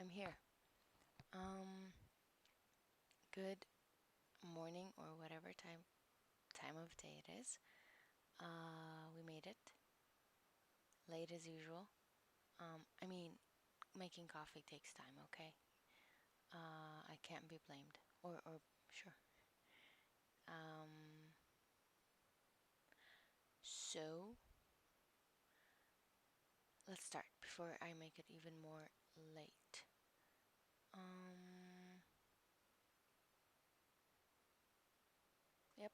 I'm here. Good morning or whatever time of day it is. We made it. Late as usual. I mean, making coffee takes time, okay? I can't be blamed. Or sure. So let's start before I make it even more late. Yep.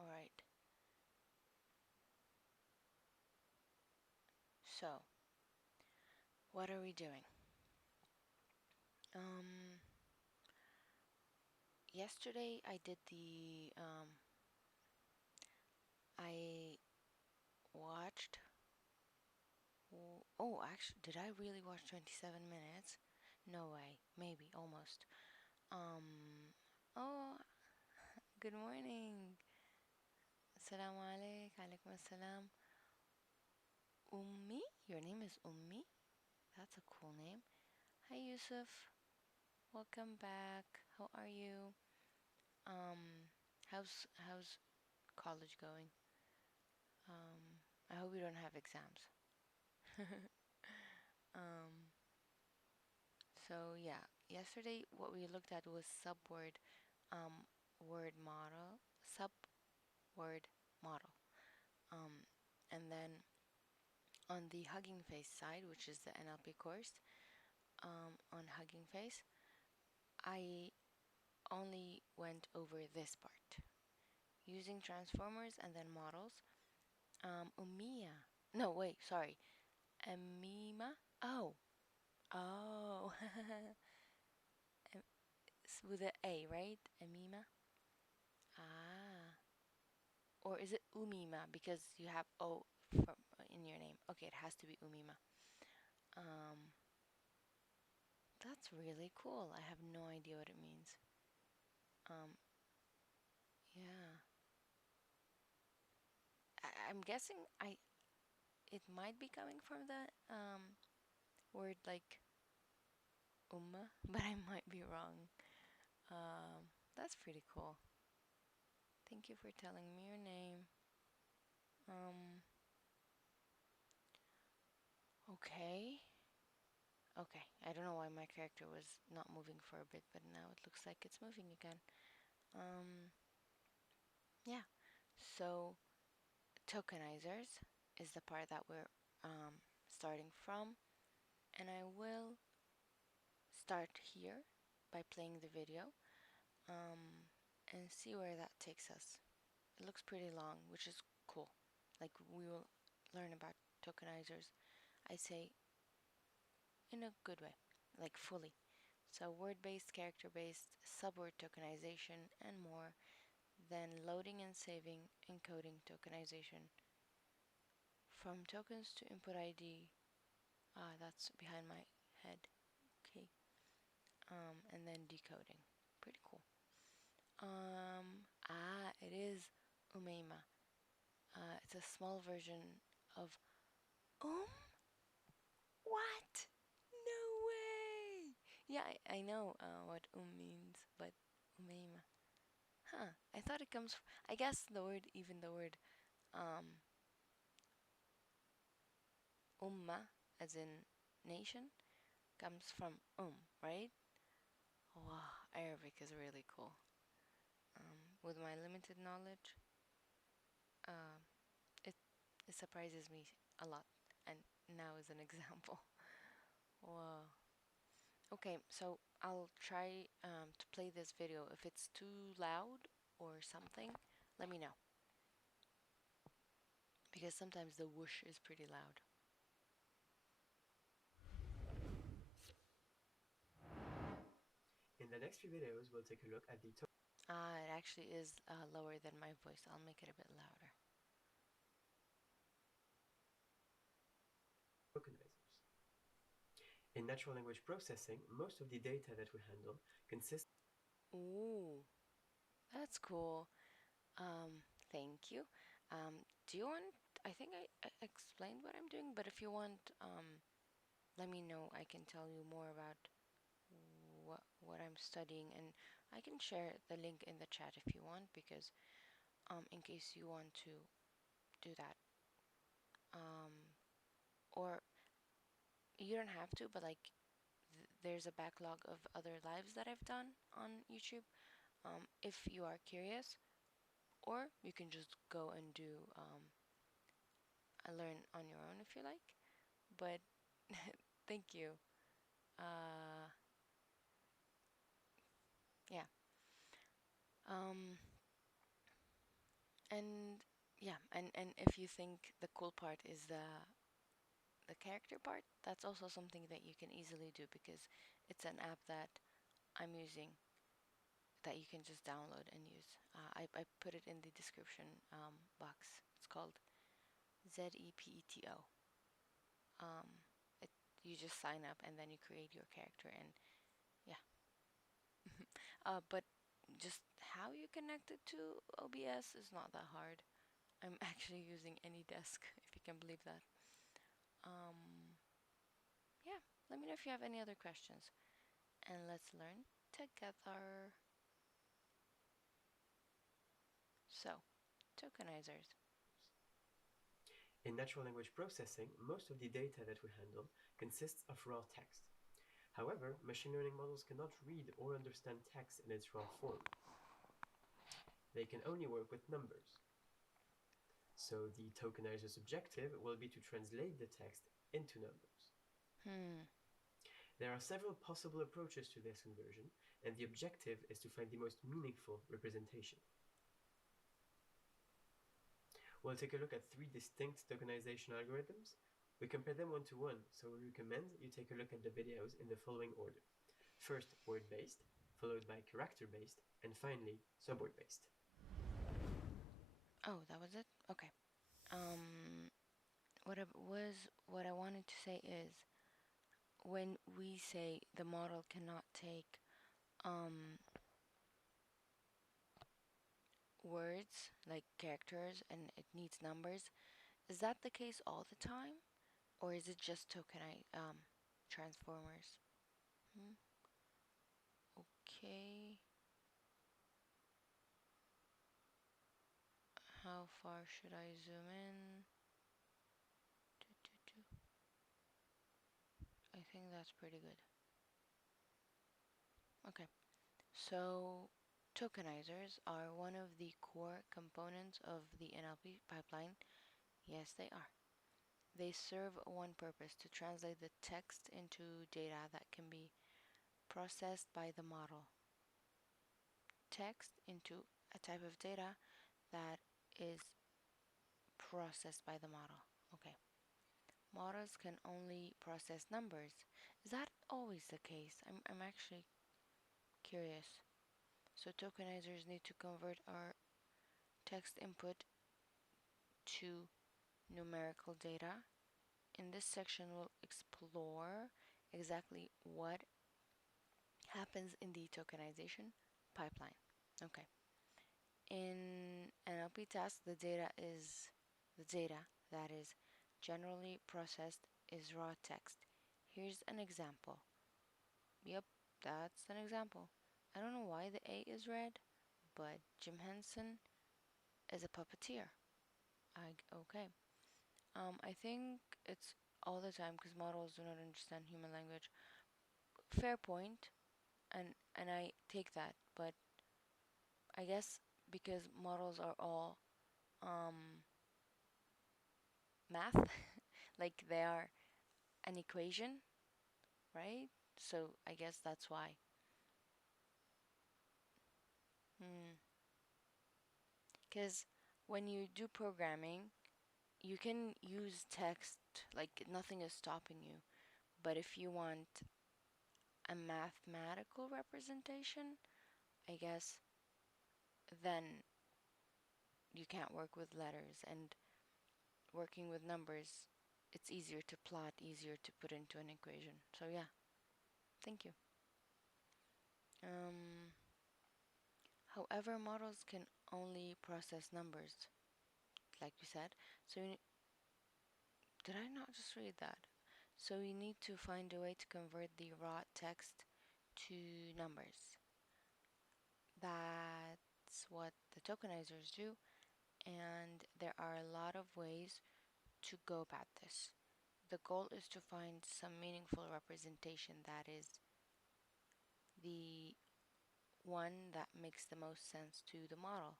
All right. So, what are we doing? Yesterday I did I watched. Oh, actually, did I really watch 27 minutes? No way. Maybe, almost. Oh, good morning. Assalamu alaikum. Alaikum assalam. Ummi? Your name is Ummi? That's a cool name. Hi, Yusuf. Welcome back. How are you? How's college going? I hope you don't have exams. So yeah, yesterday what we looked at was subword word model, subword model. And then on the Hugging Face side, which is the NLP course, on Hugging Face, I only went over this part, using transformers and then models. Umiya. No, wait, sorry. Amima. Oh. With an A, right? Amima. Ah. Or is it Umima because you have O in your name? Okay, it has to be Umima. That's really cool. I have no idea what it means. Yeah. I'm guessing it might be coming from the word like umma, but I might be wrong. That's pretty cool. Thank you for telling me your name. Okay. Okay, I don't know why my character was not moving for a bit, but now it looks like it's moving again. Yeah, so tokenizers is the part that we're starting from, and I will start here by playing the video and see where that takes us. It looks pretty long, which is cool. Like, we will learn about tokenizers, I say, in a good way, like fully. So word-based, character-based, subword tokenization, and more. Then loading and saving, encoding tokenization. From tokens to input ID. That's behind my head. Okay. And then decoding. Pretty cool. It is Umeima. It's a small version of What? No way! Yeah, I know what means, but Umeima. Huh. I thought it comes. I guess even the word umma, as in nation, comes from right? Wow, Arabic is really cool. With my limited knowledge, uh, it it surprises me a lot, and now is an example. Wow. Okay, so I'll try to play this video. If it's too loud or something, let me know. Because sometimes the whoosh is pretty loud. In the next few videos, we'll take a look at the It actually is lower than my voice. I'll make it a bit louder. tokenizers. In natural language processing, most of the data that we handle consists. Ooh, that's cool. Thank you. Do you want, I think I explained what I'm doing, but if you want let me know. I can tell you more about what I'm studying, and I can share the link in the chat if you want, because in case you want to do that, or you don't have to, but like there's a backlog of other lives that I've done on YouTube. If you are curious, or you can just go and do learn on your own if you like. But thank you. Uh, yeah. Um, and yeah, and if you think the cool part is the character part, that's also something that you can easily do, because it's an app that I'm using that you can just download and use. I put it in the description box. It's called ZEPETO. Um, it, you just sign up and then you create your character, and yeah. But just how you connect it to OBS is not that hard. I'm actually using AnyDesk, if you can believe that. Um, yeah, let me know if you have any other questions, and let's learn together. So, tokenizers. In natural language processing, most of the data that we handle consists of raw text. However, machine learning models cannot read or understand text in its raw form. They can only work with numbers. So the tokenizer's objective will be to translate the text into numbers. Hmm. There are several possible approaches to this conversion, and the objective is to find the most meaningful representation. We'll take a look at 3 distinct tokenization algorithms. We compare them one to one, so we recommend you take a look at the videos in the following order. First, word-based, followed by character-based, and finally, subword-based. Oh, that was it? Okay. Um, what I wanted to say is, when we say the model cannot take um words like characters and it needs numbers, is that the case all the time, or is it just transformers? Hmm? Okay. How far should I zoom in? I think that's pretty good. Okay. So tokenizers are one of the core components of the NLP pipeline. Yes, they are. They serve one purpose: to translate the text into data that can be processed by the model. Text into a type of data that is processed by the model. Okay. Models can only process numbers. Is that always the case? I'm actually curious. So tokenizers need to convert our text input to numerical data. In this section, we'll explore exactly what happens in the tokenization pipeline. Okay. In NLP tasks, the data that is generally processed is raw text. Here's an example. Yep, that's an example. I don't know why the A is red, but Jim Henson is a puppeteer. Okay. I think it's all the time because models do not understand human language. Fair point, and I take that, but I guess because models are all math, like they are an equation, right? So I guess that's why. Because when you do programming, you can use text, like nothing is stopping you. But if you want a mathematical representation, I guess then you can't work with letters, and working with numbers, it's easier to plot, easier to put into an equation. So yeah, thank you. Um, However, models can only process numbers, like we said. So did I not just read that? So you need to find a way to convert the raw text to numbers. That's what the tokenizers do, and there are a lot of ways to go about this. The goal is to find some meaningful representation that is the one that makes the most sense to the model.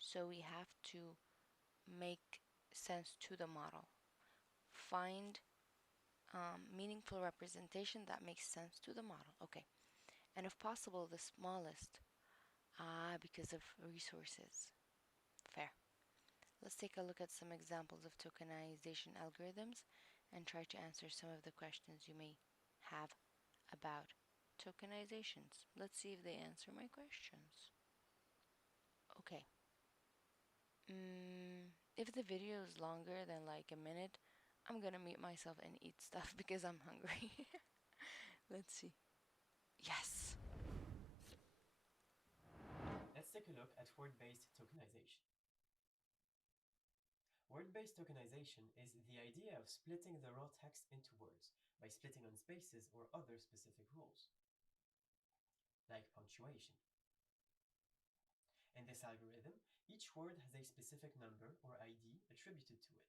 So we have to make sense to the model. Find meaningful representation that makes sense to the model. Okay. And if possible, the smallest. Because of resources. Fair. Let's take a look at some examples of tokenization algorithms and try to answer some of the questions you may have about tokenizations. Let's see if they answer my questions. Okay. If the video is longer than like a minute, I'm gonna mute myself and eat stuff because I'm hungry. Let's see. Yes. Let's take a look at word-based tokenization. Word-based tokenization is the idea of splitting the raw text into words by splitting on spaces or other specific rules, like punctuation. In this algorithm, each word has a specific number or ID attributed to it.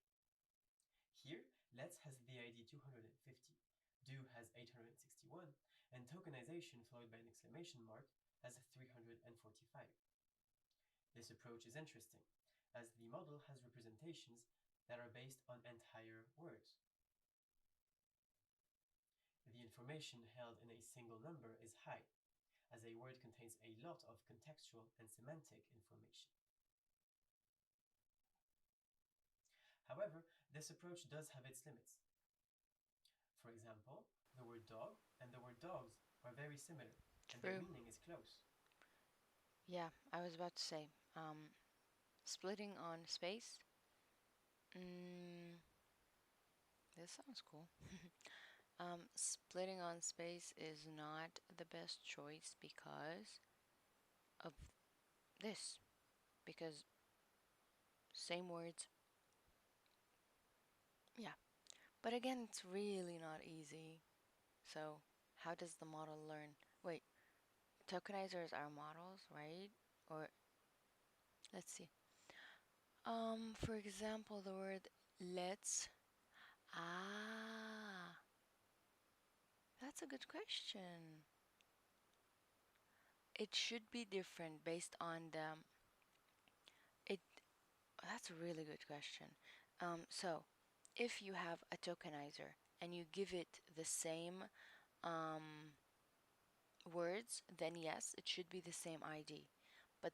Here, let's has the ID 250, do has 861, and tokenization followed by an exclamation mark has 345. This approach is interesting, as the model has representations that are based on entire words. The information held in a single number is high, as a word contains a lot of contextual and semantic information. However, this approach does have its limits. For example, the word dog and the word dogs are very similar, and their True. meaning is close. Yeah, I was about to say, splitting on space. This sounds cool. Splitting on space is not the best choice because of this. Because same words. Yeah. But again, it's really not easy. So, how does the model learn? Wait, tokenizers are models, right? Or let's see. For example, the word let's. Ah, that's a good question. It should be different based on the it. That's a really good question. So if you have a tokenizer and you give it the same um, words, then yes, it should be the same ID. But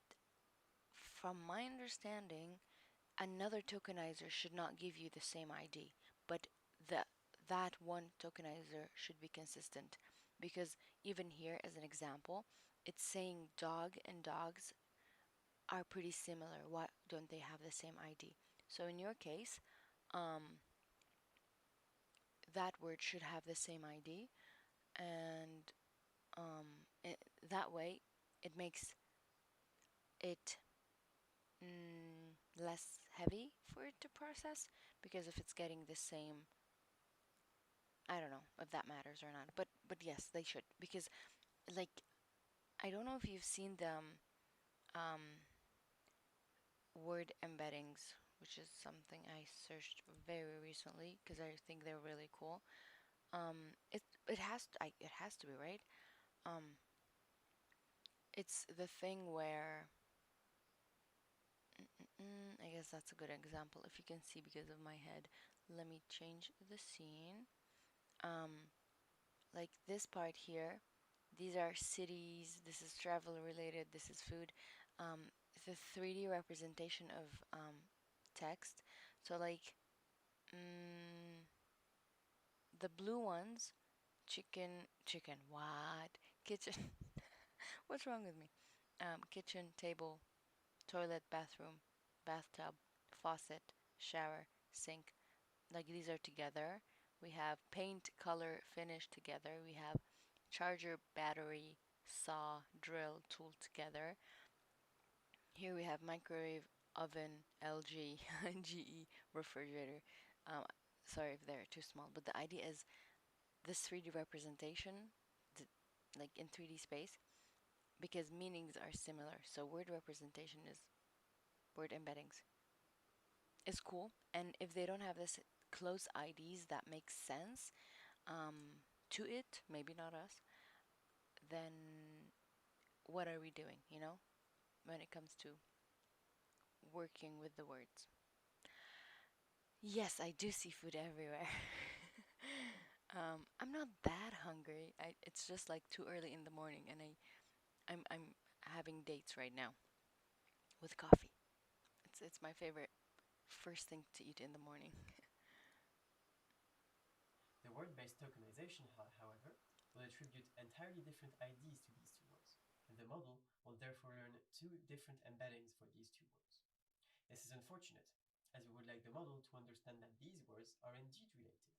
from my understanding, another tokenizer should not give you the same ID, but the that one tokenizer should be consistent because even here as an example, it's saying dog and dogs are pretty similar. Why don't they have the same ID? So in your case, um, that word should have the same ID, and that way it makes it less heavy for it to process because if it's getting the same, I don't know if that matters or not, but yes, they should because like I don't know if you've seen the um, word embeddings, which is something I searched very recently because I think they're really cool. It has to be right. Um, it's the thing where I guess that's a good example. If you can see because of my head, let me change the scene. Like this part here, these are cities. This is travel related. This is food. The 3D representation of text. So like the blue ones, chicken. What? Kitchen. What's wrong with me? Kitchen, table, toilet, bathroom, bathtub, faucet, shower, sink. Like these are together. We have paint, color, finish together. We have charger, battery, saw, drill, tool together. Here we have microwave, oven, LG, GE, refrigerator. Um, Sorry if they're too small, but the idea is this 3D representation, like in 3D space, because meanings are similar. So word representation is word embeddings is cool, and if they don't have this close IDs that make sense to it, maybe not us, then what are we doing? When it comes to working with the words. Yes, I do see food everywhere. I'm not that hungry. It's just like too early in the morning, and I'm having dates right now with coffee. It's my favorite first thing to eat in the morning. The word-based tokenization, however, will attribute entirely different IDs to these two words, and the model will therefore learn two different embeddings for these two words. This is unfortunate, as we would like the model to understand that these words are indeed related,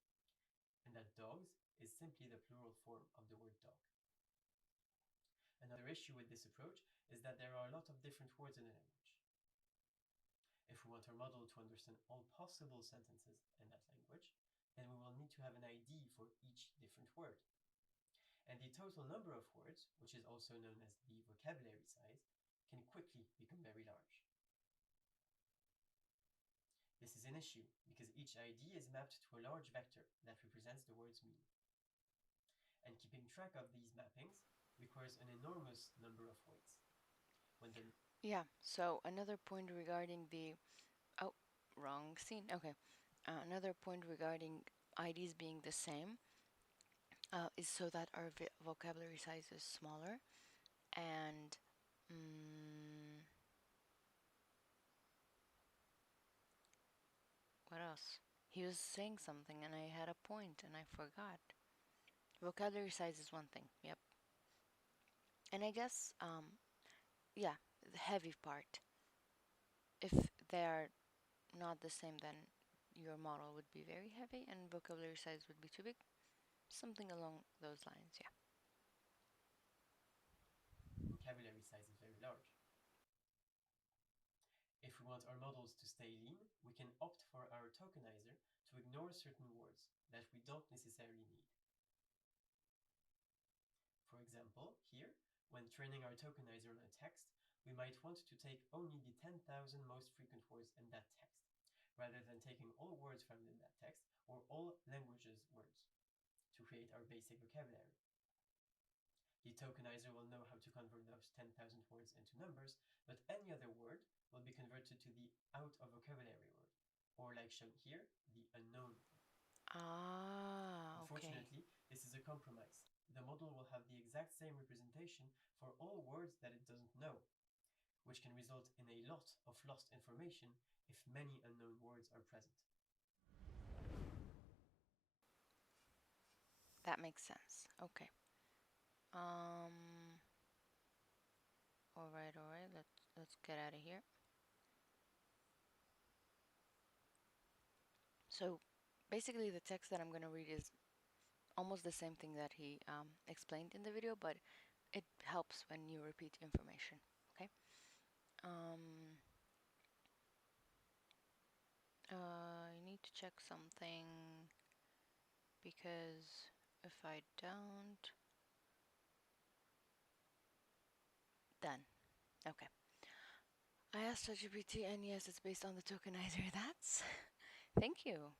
and that dogs is simply the plural form of the word dog. Another issue with this approach is that there are a lot of different words in a language. If we want our model to understand all possible sentences in that language, then we will need to have an ID for each different word. And the total number of words, which is also known as the vocabulary size, can quickly become very large. This is an issue because each ID is mapped to a large vector that represents the word's meaning. And keeping track of these mappings requires an enormous number of weights. Yeah, so another point regarding the. Oh, wrong scene. Okay. Another point regarding IDs being the same is so that our vocabulary size is smaller. And what else? He was saying something and I had a point and I forgot. Vocabulary size is one thing, yep. And I guess, yeah, the heavy part. If they are not the same, then your model would be very heavy and vocabulary size would be too big. Something along those lines, yeah. Vocabulary size is very large. If we want our models to stay lean, we can opt for our tokenizer to ignore certain words that we don't necessarily need. For example, here, when training our tokenizer on a text, we might want to take only the 10,000 most frequent words in that text, rather than taking all words found in that text or all languages' words to create our basic vocabulary. The tokenizer will know how to convert those 10,000 words into numbers, but any other word will be converted to the out of vocabulary word, or like shown here, the unknown word. Okay. Unfortunately, this is a compromise. The model will have the exact same representation for all words that it doesn't know, which can result in a lot of lost information if many unknown words are present. That makes sense. Okay. Um. All right. All right. Let's get out of here. So, basically, the text that I'm gonna read is almost the same thing that he explained in the video, but it helps when you repeat information. Okay. Um. I need to check something because if I don't, done. Okay. I asked ChatGPT, and yes, it's based on the tokenizer. That's thank you.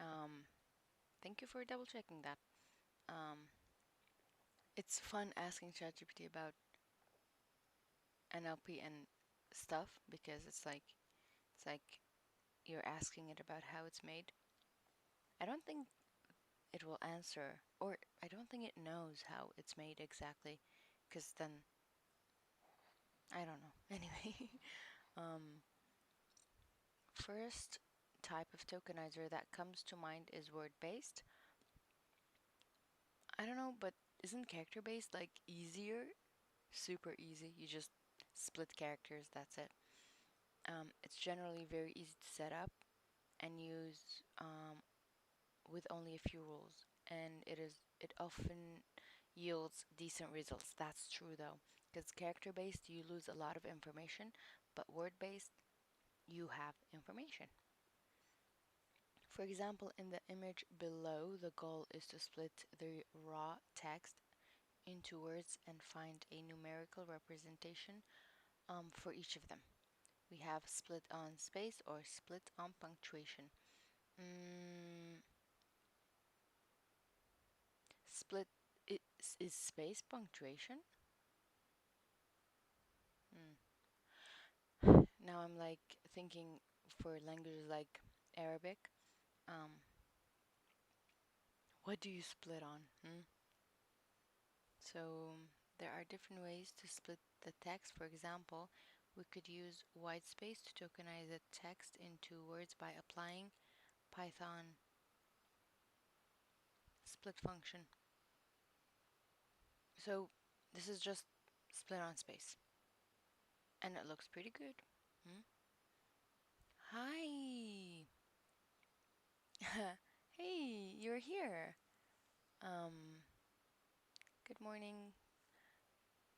Um, Thank you for double checking that. Um, it's fun asking ChatGPT about NLP and stuff because it's like you're asking it about how it's made. I don't think it will answer, or I don't think it knows how it's made exactly, because then I don't know. Anyway, um, first type of tokenizer that comes to mind is word based. I don't know, but isn't character based like easier? Super easy. You just split characters, that's it. It's generally very easy to set up and use with only a few rules, and it often yields decent results. That's true though, because character based you lose a lot of information, but word based you have information. For example, in the image below, the goal is to split the raw text into words and find a numerical representation for each of them. We have split on space or split on punctuation. Split is space punctuation? Now I'm like thinking for languages like Arabic, what do you split on? So there are different ways to split the text. For example, we could use white space to tokenize the text into words by applying Python split function. So this is just split on space. And it looks pretty good. Hi! Hey, you're here. Good morning.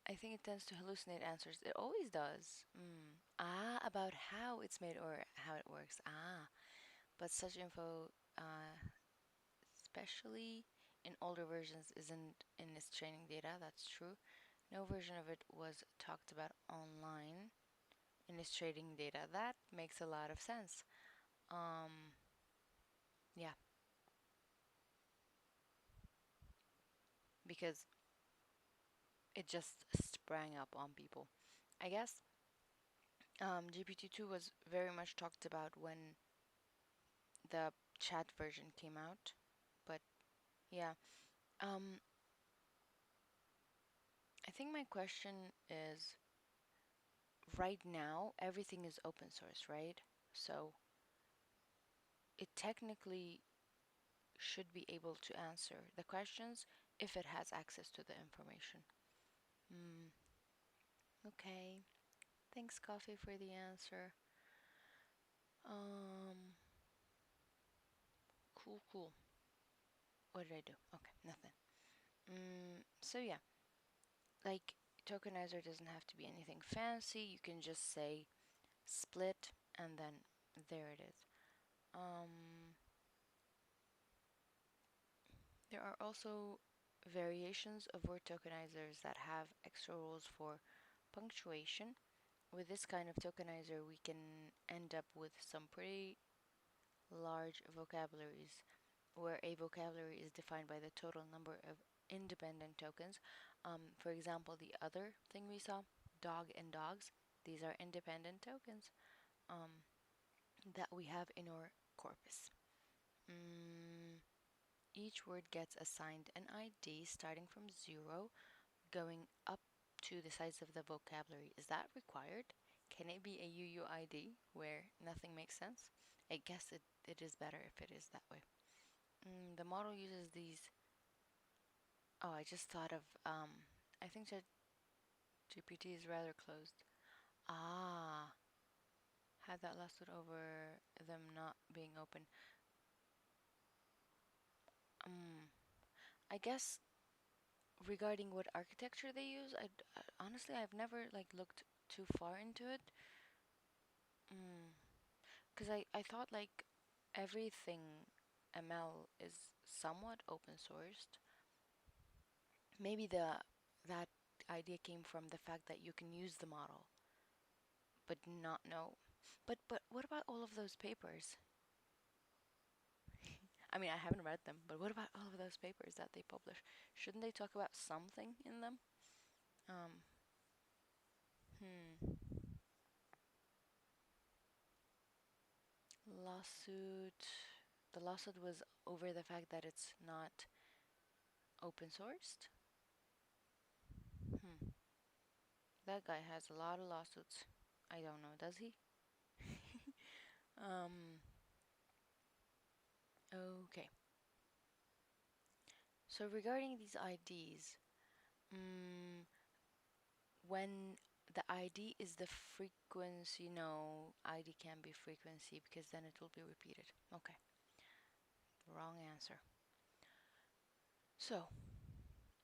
I think it tends to hallucinate answers. It always does. About how it's made or how it works. But such info, especially in older versions, isn't in its training data. That's true. No version of it was talked about online in its training data. That makes a lot of sense. Yeah, because it just sprang up on people. I guess GPT-2 was very much talked about when the chat version came out, but yeah. I think my question is, right now everything is open source, right? So it technically should be able to answer the questions if it has access to the information. Okay. Thanks, Coffee, for the answer. Cool, cool. What did I do? Okay, nothing. So yeah, like tokenizer doesn't have to be anything fancy. You can just say split and then there it is. There are also variations of word tokenizers that have extra rules for punctuation. With this kind of tokenizer, we can end up with some pretty large vocabularies, where a vocabulary is defined by the total number of independent tokens. For example, the other thing we saw, dog and dogs, these are independent tokens that we have in our corpus. Each word gets assigned an ID starting from 0, going up to the size of the vocabulary. Is that required? Can it be a UUID where nothing makes sense? I guess it is better if it is that way. The model uses these. Oh, I just thought of. I think that GPT is rather closed. Ah, had that lasted over them not being open. I guess regarding what architecture they use, honestly I've never like looked too far into it. Because I thought like everything ML is somewhat open sourced. Maybe that idea came from the fact that you can use the model but not know. But what about all of those papers? I mean, I haven't read them, but what about all of those papers that they publish? Shouldn't they talk about something in them? Um, hmm. Lawsuit. The lawsuit was over the fact that it's not open sourced. That guy has a lot of lawsuits. I don't know, does he? um, okay. So regarding these IDs, when the ID is the frequency, no, ID can be frequency because then it will be repeated. Okay, wrong answer. So,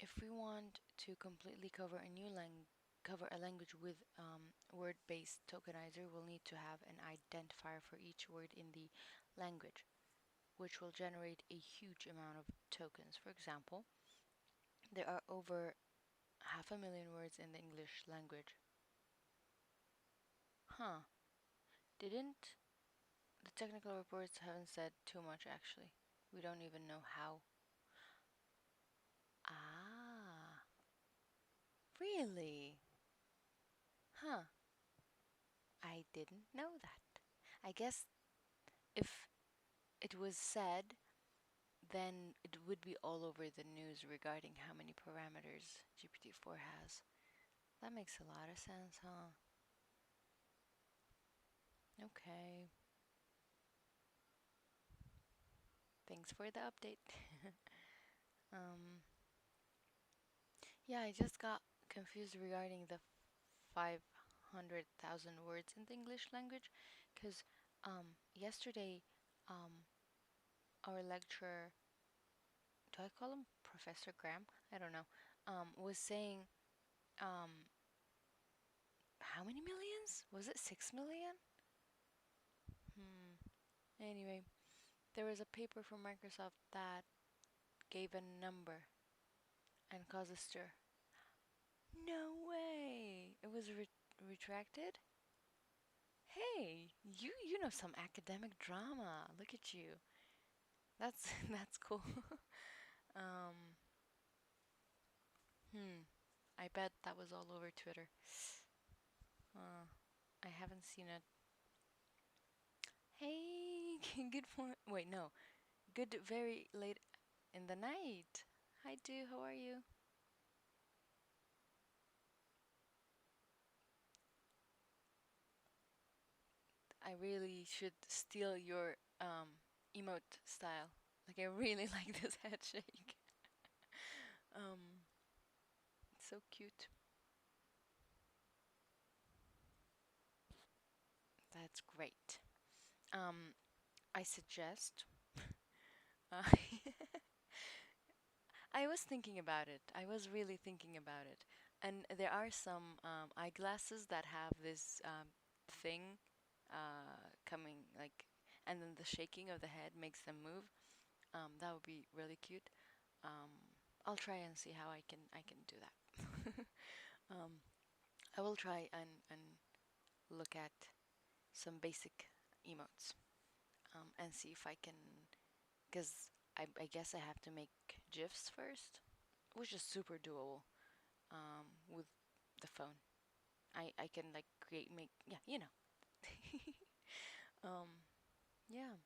if we want to completely cover a language with word-based tokenizer, we'll need to have an identifier for each word in the language. which will generate a huge amount of tokens. For example, there are over 500,000 words in the English language. Huh. Didn't the technical reports haven't said too much actually. We don't even know how. Ah, really? Huh. I didn't know that. I guess if it was said, then it would be all over the news regarding how many parameters GPT-4 has. That makes a lot of sense, huh? Okay. Thanks for the update. um, yeah, I just got confused regarding the 500,000 words in the English language because yesterday our lecturer, do I call him Professor Graham? I don't know, was saying um, how many millions? Was it 6 million? Hmm. Anyway, there was a paper from Microsoft that gave a number and caused a stir. No way! It was retracted? Hey, you know some academic drama. Look at you. That's that's cool. um, I bet that was all over Twitter. Uh, I haven't seen it. Hey, good morning. Wait, no. Good very late in the night. Hi, Du. How are you? I really should steal your emote style. Like I really like this head shake. um, it's so cute. That's great. Um, I suggest. Uh, I was thinking about it. I was really thinking about it. And there are some eyeglasses that have this thing coming, like, and then the shaking of the head makes them move. That would be really cute. Um, I'll try and see how I can do that. um, I will try and look at some basic emotes and see if I can, because I guess I have to make GIFs first, which is super doable with the phone. I can like make, yeah, you know. um, yeah.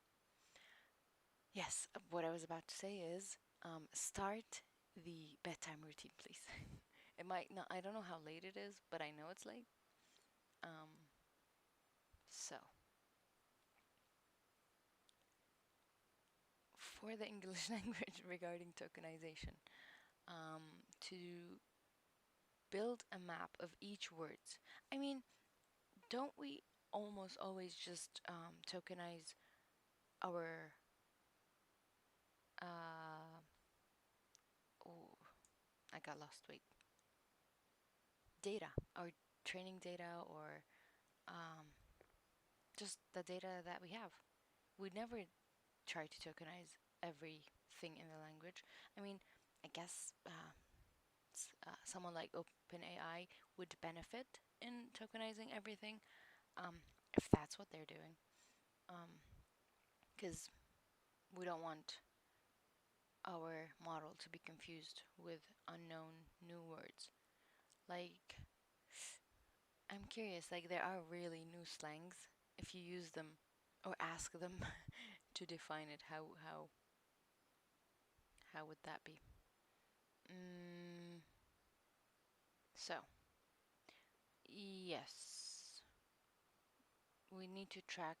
Yes, what I was about to say is start the bedtime routine, please. It might not, I don't know how late it is, but I know it's late. Um, so, for the English language regarding tokenization, to build a map of each words. I mean, don't we almost always just tokenize our uh, oh, I got lost. Wait, data, our training data, or um, just the data that we have. We never try to tokenize everything in the language. I mean, I guess someone like OpenAI would benefit in tokenizing everything if that's what they're doing. Because we don't want our model to be confused with unknown new words. Like, I'm curious, like, there are really new slangs. If you use them or ask them to define it, how would that be? Mm, so, yes, we need to track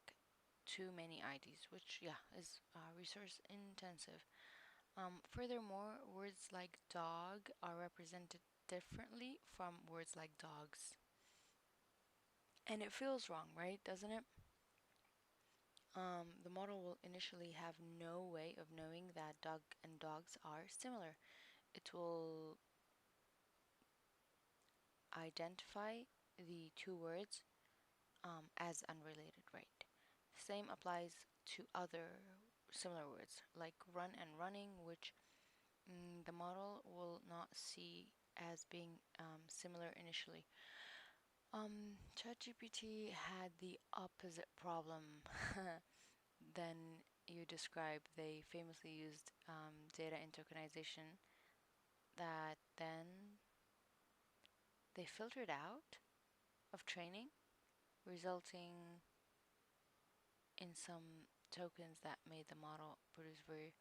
too many IDs, which, yeah, is resource intensive. Furthermore, words like dog are represented differently from words like dogs. And it feels wrong, right? Doesn't it? The model will initially have no way of knowing that dog and dogs are similar. It will identify the two words as unrelated, right? Same applies to other similar words like run and running, which the model will not see as being similar initially. ChatGPT had the opposite problem than you described. They famously used data in tokenization that then they filtered out of training, resulting in some tokens that made the model produce very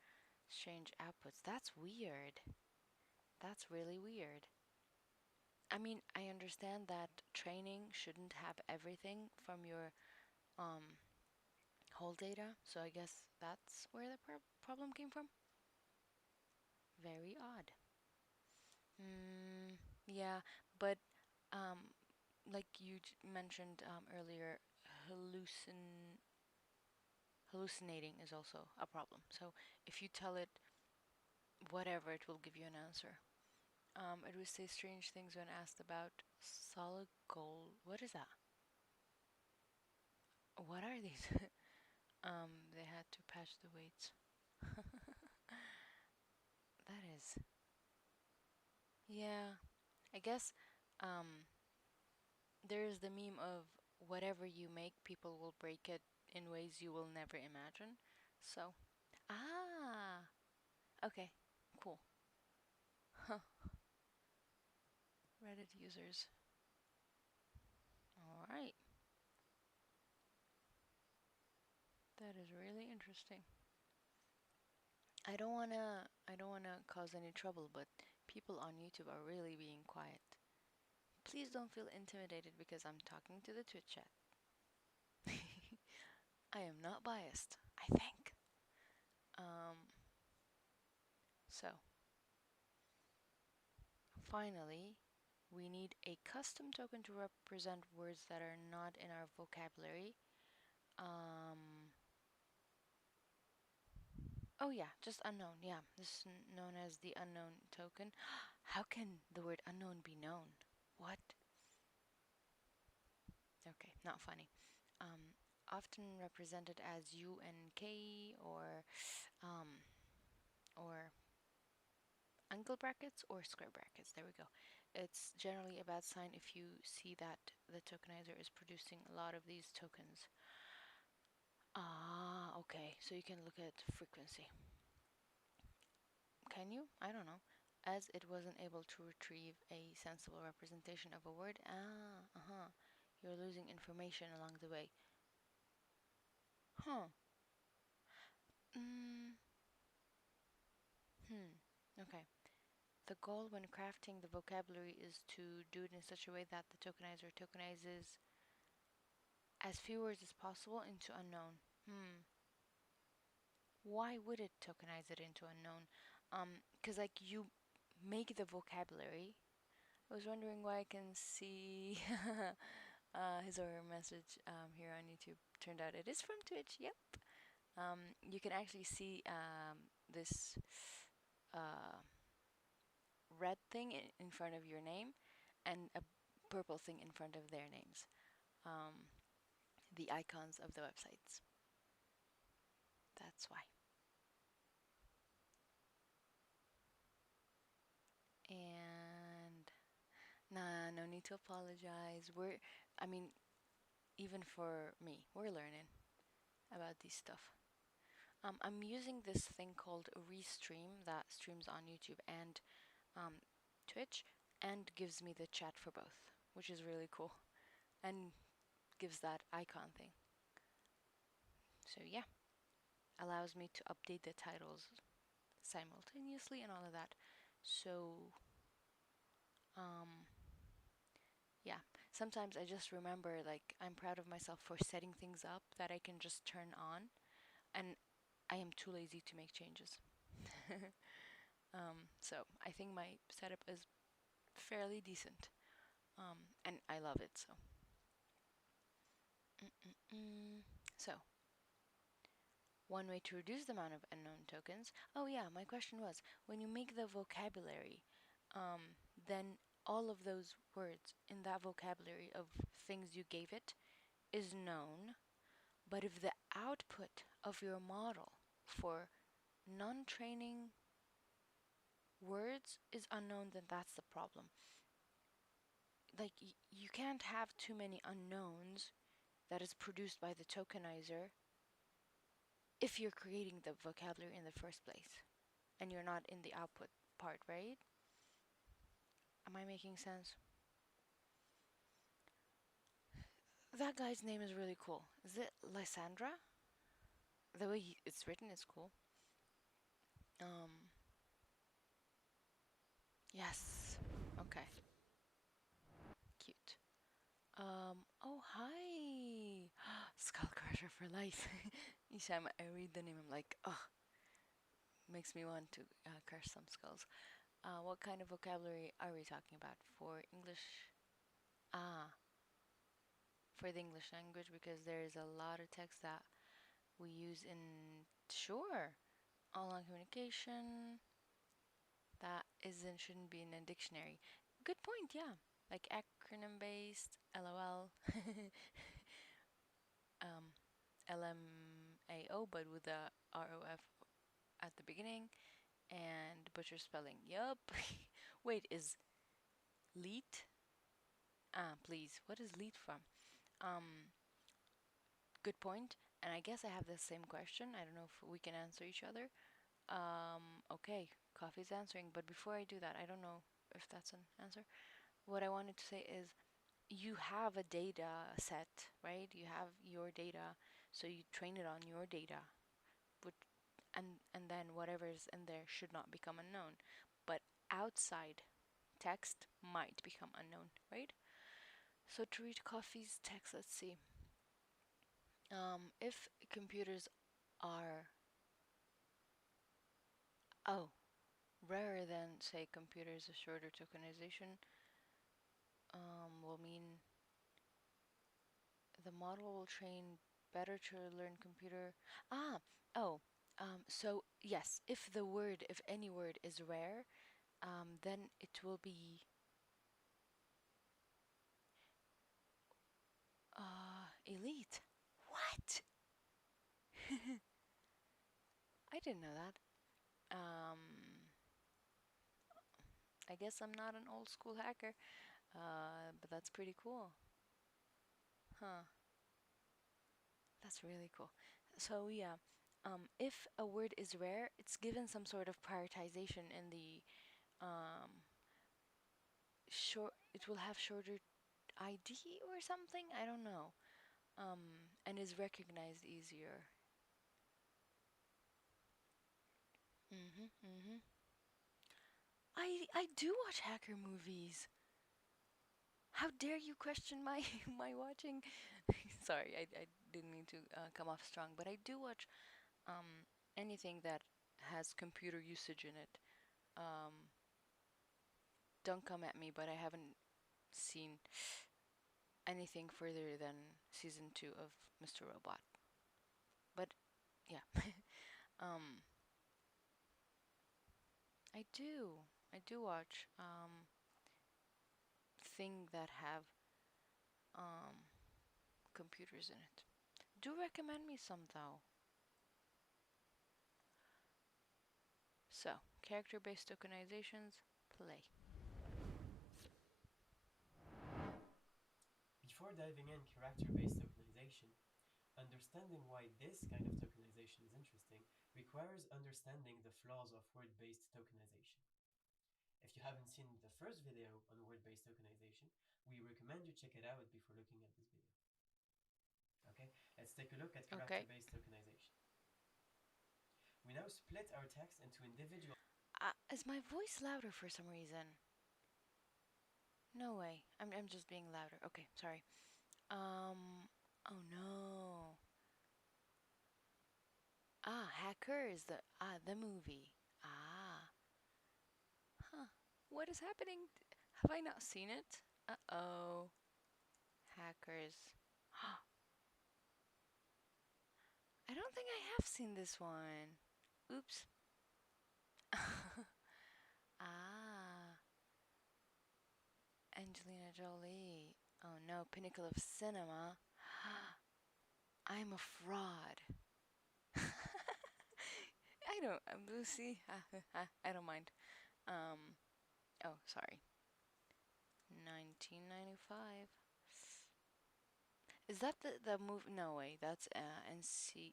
strange outputs. That's weird. That's really weird. I mean, I understand that training shouldn't have everything from your um, whole data, so I guess that's where the problem came from. Very odd. Mm, yeah, but um, like you mentioned earlier, hallucinating is also a problem. So if you tell it whatever, it will give you an answer. It would say strange things when asked about solid gold. What is that? What are these? They had to patch the weights. That is, yeah. I guess there's the meme of whatever you make, people will break it in ways you will never imagine. So, ah, okay, cool. Huh. Reddit users. All right, that is really interesting. I don't wanna cause any trouble, but people on YouTube are really being quiet. Please don't feel intimidated because I'm talking to the Twitch chat. I am not biased, I think. Um, so finally, we need a custom token to represent words that are not in our vocabulary. Um, oh yeah, just unknown. Yeah, this is known as the unknown token. How can the word unknown be known? What? Okay, not funny. Um, Often represented as UNK um, or angle brackets or square brackets. There we go. It's generally a bad sign if you see that the tokenizer is producing a lot of these tokens. Ah, okay. So you can look at frequency. Can you? I don't know. As it wasn't able to retrieve a sensible representation of a word. Ah, uh-huh. You're losing information along the way. Huh. Mm, Okay. The goal when crafting the vocabulary is to do it in such a way that the tokenizer tokenizes as few words as possible into unknown. Why would it tokenize it into unknown? Because like you make the vocabulary. I was wondering why I can see his or her message here on YouTube. Turned out it is from Twitch. Yep. You can actually see this uh, red thing in front of your name and a purple thing in front of their names. Um, the icons of the websites. That's why. And nah, no need to apologize. I mean, even for me, we're learning about these stuff. I'm using this thing called Restream that streams on YouTube and um, Twitch and gives me the chat for both, which is really cool and gives that icon thing. So yeah, allows me to update the titles simultaneously and all of that. So um, yeah, sometimes I just remember like I'm proud of myself for setting things up that I can just turn on, and I am too lazy to make changes. So I think my setup is fairly decent, and I love it. So, Mm-mm-mm. So one way to reduce the amount of unknown tokens. Oh yeah, my question was when you make the vocabulary, then all of those words in that vocabulary of things you gave it is known. But if the output of your model for non-training words is unknown, then that's the problem. Like, you can't have too many unknowns that is produced by the tokenizer if you're creating the vocabulary in the first place and you're not in the output part, right? Am I making sense? That guy's name is really cool. Is it Lysandra? The way it's written is cool. Yes. Okay. Cute. Oh, hi. Skullcrusher for life. Each time I read the name, I'm like, oh, makes me want to crush some skulls. What kind of vocabulary are we talking about for English? Ah, for the English language, because there's a lot of text that we use in, sure, online communication that shouldn't be in a dictionary. Good point, yeah. Like acronym based, LOL, um, LMAO, but with a ROF at the beginning, and butcher spelling. Yup. Wait, is leet? Ah, please. What is leet from? Um, Good point. And I guess I have the same question. I don't know if we can answer each other. Okay, Coffee's answering, but before I do that, I don't know if that's an answer. What I wanted to say is you have a data set, right? You have your data, so you train it on your data, but and then whatever's in there should not become unknown. But outside text might become unknown, right? So to read Coffee's text, let's see. If computers are, oh, rarer than, say, computers, a shorter tokenization will mean the model will train better to learn computer. Ah, oh, so yes, if any word is rare, then it will be elite. What? I didn't know that. I guess I'm not an old school hacker, but that's pretty cool. Huh, that's really cool. So yeah, if a word is rare, it's given some sort of prioritization in the um, short. It will have shorter ID or something. I don't know. And is recognized easier. Mhm. I do watch hacker movies. How dare you question my my watching? Sorry, I didn't mean to come off strong, but I do watch anything that has computer usage in it. Um, don't come at me, but I haven't seen anything further than season 2 of Mr. Robot. But yeah, um, I do. I do watch thing that have um computers in it. Do recommend me some though. So, character-based tokenizations, play. Before diving in character-based tokenization, understanding why this kind of tokenization is interesting requires understanding the flaws of word-based tokenization. If you haven't seen the first video on word-based tokenization, we recommend you check it out before looking at this video. Okay, let's take a look at Okay. character-based tokenization. We now split our text into individual. Is my voice louder for some reason? No way. I'm just being louder. Okay, sorry. Oh no. Hackers, the movie. Ah. Huh. What is happening? Have I not seen it? Uh-oh. Hackers. I don't think I have seen this one. Oops. Ah. Angelina Jolie. Oh no, pinnacle of cinema. I'm a fraud. don't. See, I don't mind. Oh, sorry. 1995. Is that the move? No way. That's NCIS.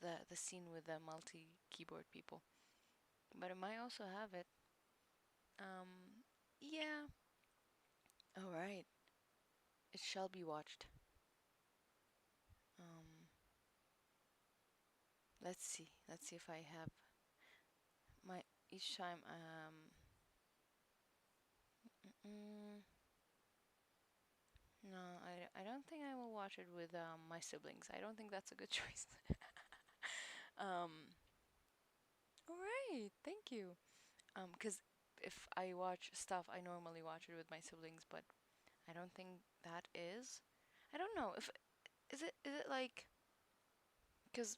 The scene with the multi keyboard people. But it might also have it. Yeah. All right. It shall be watched. Um, let's see. Let's see if I have my each time. Mm, no, I don't think I will watch it with my siblings. I don't think that's a good choice. um, all right. Thank you. Because if I watch stuff, I normally watch it with my siblings, but I don't think that is. I don't know if is it like because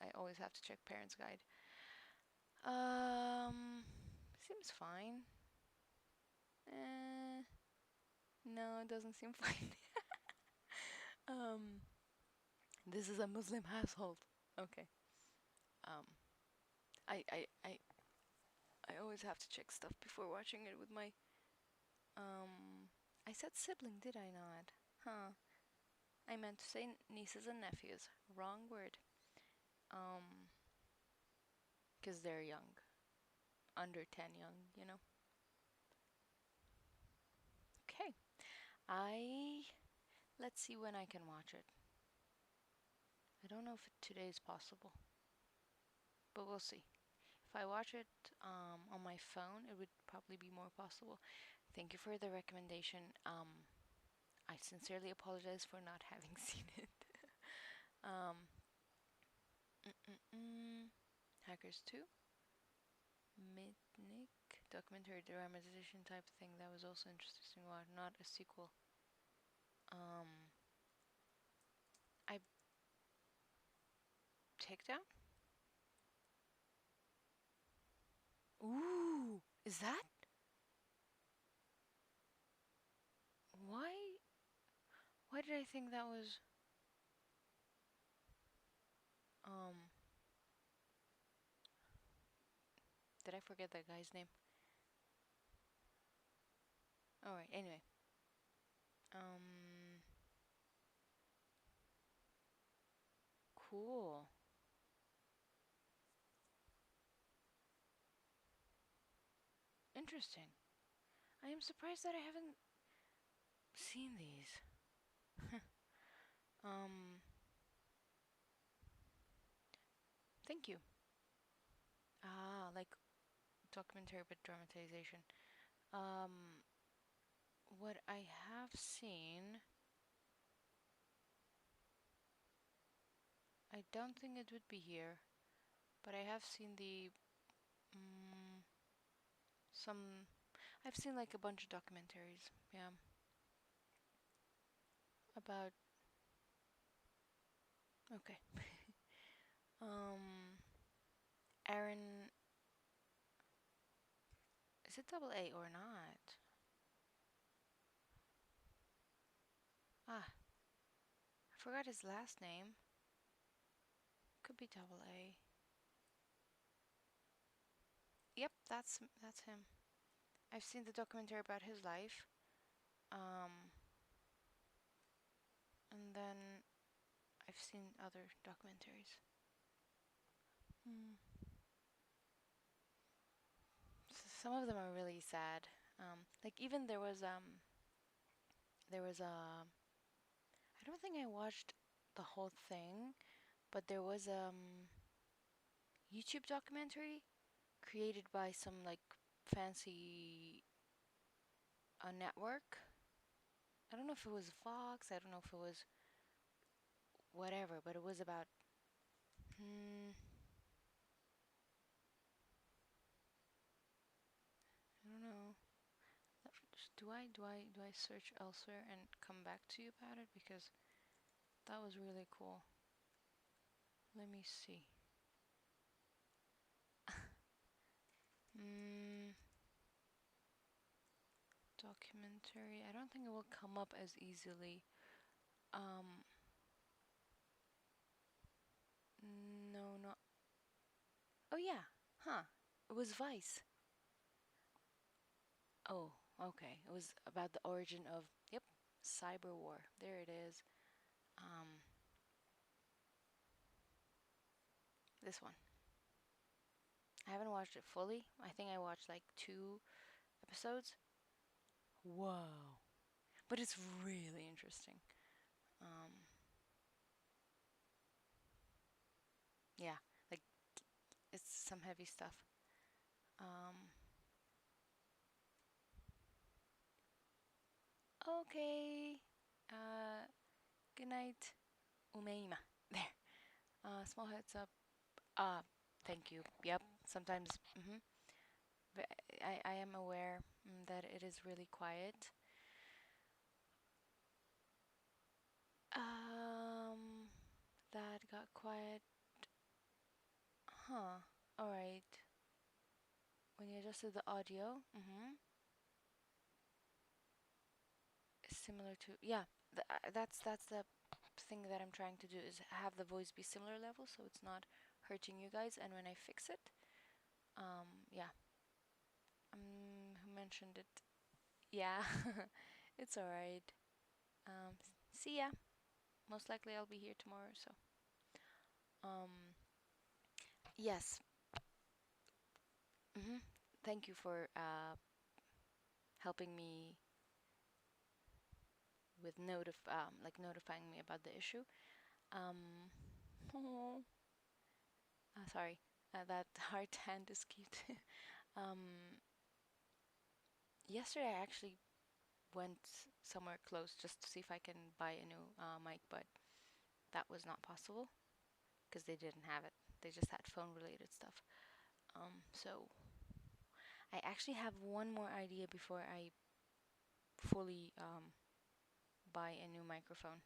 I always have to check parents guide. Seems fine. Eh, no, it doesn't seem fine. um, this is a Muslim household. Okay. Um, I I I I always have to check stuff before watching it with my I said sibling, did I not? Huh. I meant to say nieces and nephews. Wrong word. Um, because they're young. Under 10 young. Okay. I. Let's see when I can watch it. I don't know if today is possible, but we'll see. If I watch it on my phone, it would probably be more possible. Thank you for the recommendation. I sincerely apologize for not having seen it. um, Hackers 2, Mitnick, documentary dramatization type thing. That was also interesting. Wow, not a sequel. I Takedown. Ooh, is that why? Why did I think that was um? Did I forget that guy's name? All right. Anyway, um, cool. Interesting. I am surprised that I haven't seen these. um, Thank you. Like documentary but dramatization. Um, what I have seen, I don't think it would be here, but I have seen mm, some. I've seen like a bunch of documentaries. Yeah, about. Okay. um, Aaron, is it double A or not? Ah, I forgot his last name. Could be double A. Yep, that's him. I've seen the documentary about his life. Um, and then I've seen other documentaries. Mm. Some of them are really sad. Like even there was I don't think I watched the whole thing, but there was YouTube documentary created by some like fancy network. I don't know if it was Fox. I don't know if it was whatever, but it was about. Hmm, I don't know. Do I search elsewhere and come back to you about it because that was really cool. Let me see. mm, Documentary. I don't think it will come up as easily. Um, no, not. Oh yeah. Huh. It was Vice. Oh, okay. It was about the origin of, yep, cyber war. There it is. Um, this one. I haven't watched it fully. I think I watched like 2 episodes. Whoa. But it's really interesting. Um, yeah, like it's some heavy stuff. Um, okay. Uh, good night. Umeima. There. Small heads up. Uh, thank you. Yep. Sometimes. But I am aware that it is really quiet. Um, that got quiet. Huh. All right. When you adjusted the audio, similar to, yeah. That's the thing that I'm trying to do, is have the voice be similar level so it's not hurting you guys. And when I fix it, yeah. Who mentioned it? Yeah, it's alright. Um, See ya. Most likely I'll be here tomorrow, so. Um, yes. hmm Thank you for helping me with notifying me about the issue. Um, oh, sorry, that heart hand is cute. um, Yesterday I actually went somewhere close just to see if I can buy a new mic, but that was not possible because they didn't have it. They just had phone related stuff. So I actually have one more idea before I fully buy a new microphone.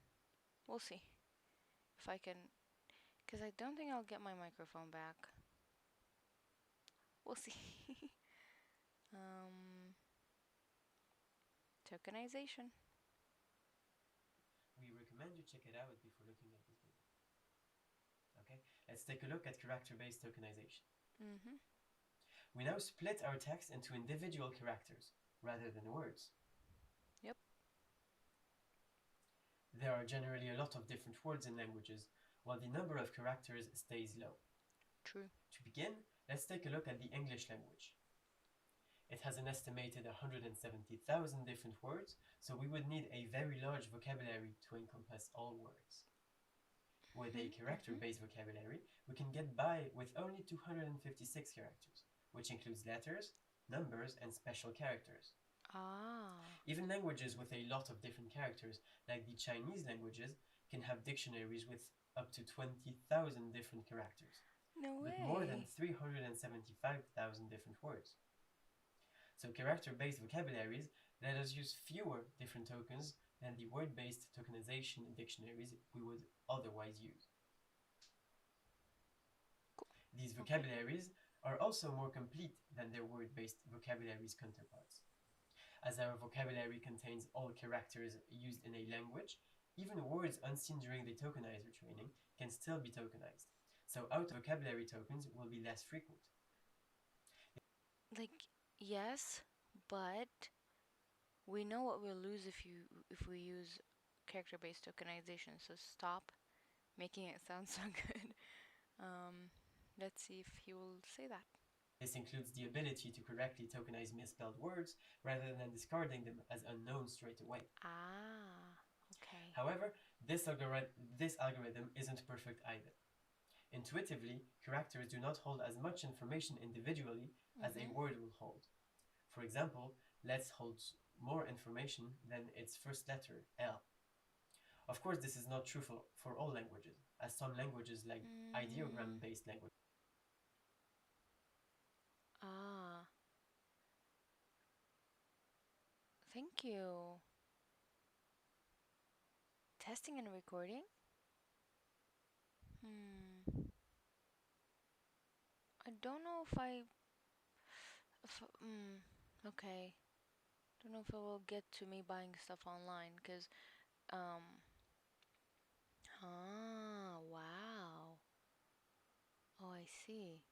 We'll see if I can, because I don't think I'll get my microphone back. We'll see. um, Tokenization. We recommend you check it out before looking at this video. Okay, let's take a look at character-based tokenization. Mm-hmm. We now split our text into individual characters rather than words. Yep. There are generally a lot of different words in languages, while the number of characters stays low. True. To begin, let's take a look at the English language. It has an estimated 170,000 different words, so we would need a very large vocabulary to encompass all words. With a character-based vocabulary, we can get by with only 256 characters, which includes letters, numbers, and special characters. Ah. Even languages with a lot of different characters, like the Chinese languages, can have dictionaries with up to 20,000 different characters, No but more than way. 375,000 different words. So character-based vocabularies let us use fewer different tokens than the word-based tokenization dictionaries we would otherwise use. Cool. These Okay. vocabularies are also more complete than their word-based vocabularies counterparts. As our vocabulary contains all characters used in a language, even words unseen during the tokenizer training can still be tokenized. So out-of-vocabulary tokens will be less frequent. Like, yes, but we know what we'll lose if we use character-based tokenization. So stop making it sound so good. Let's see if he will say that. This includes the ability to correctly tokenize misspelled words rather than discarding them as unknown straight away. Ah, okay. However, this algorithm isn't perfect either. Intuitively, characters do not hold as much information individually as a word will hold. For example, let's hold more information than its first letter, L. Of course, this is not true for all languages, as some languages like ideogram-based languages Ah, thank you. Testing and recording? Hmm. I don't know okay. Don't know if it will get to me buying stuff online, because, wow. Oh, I see.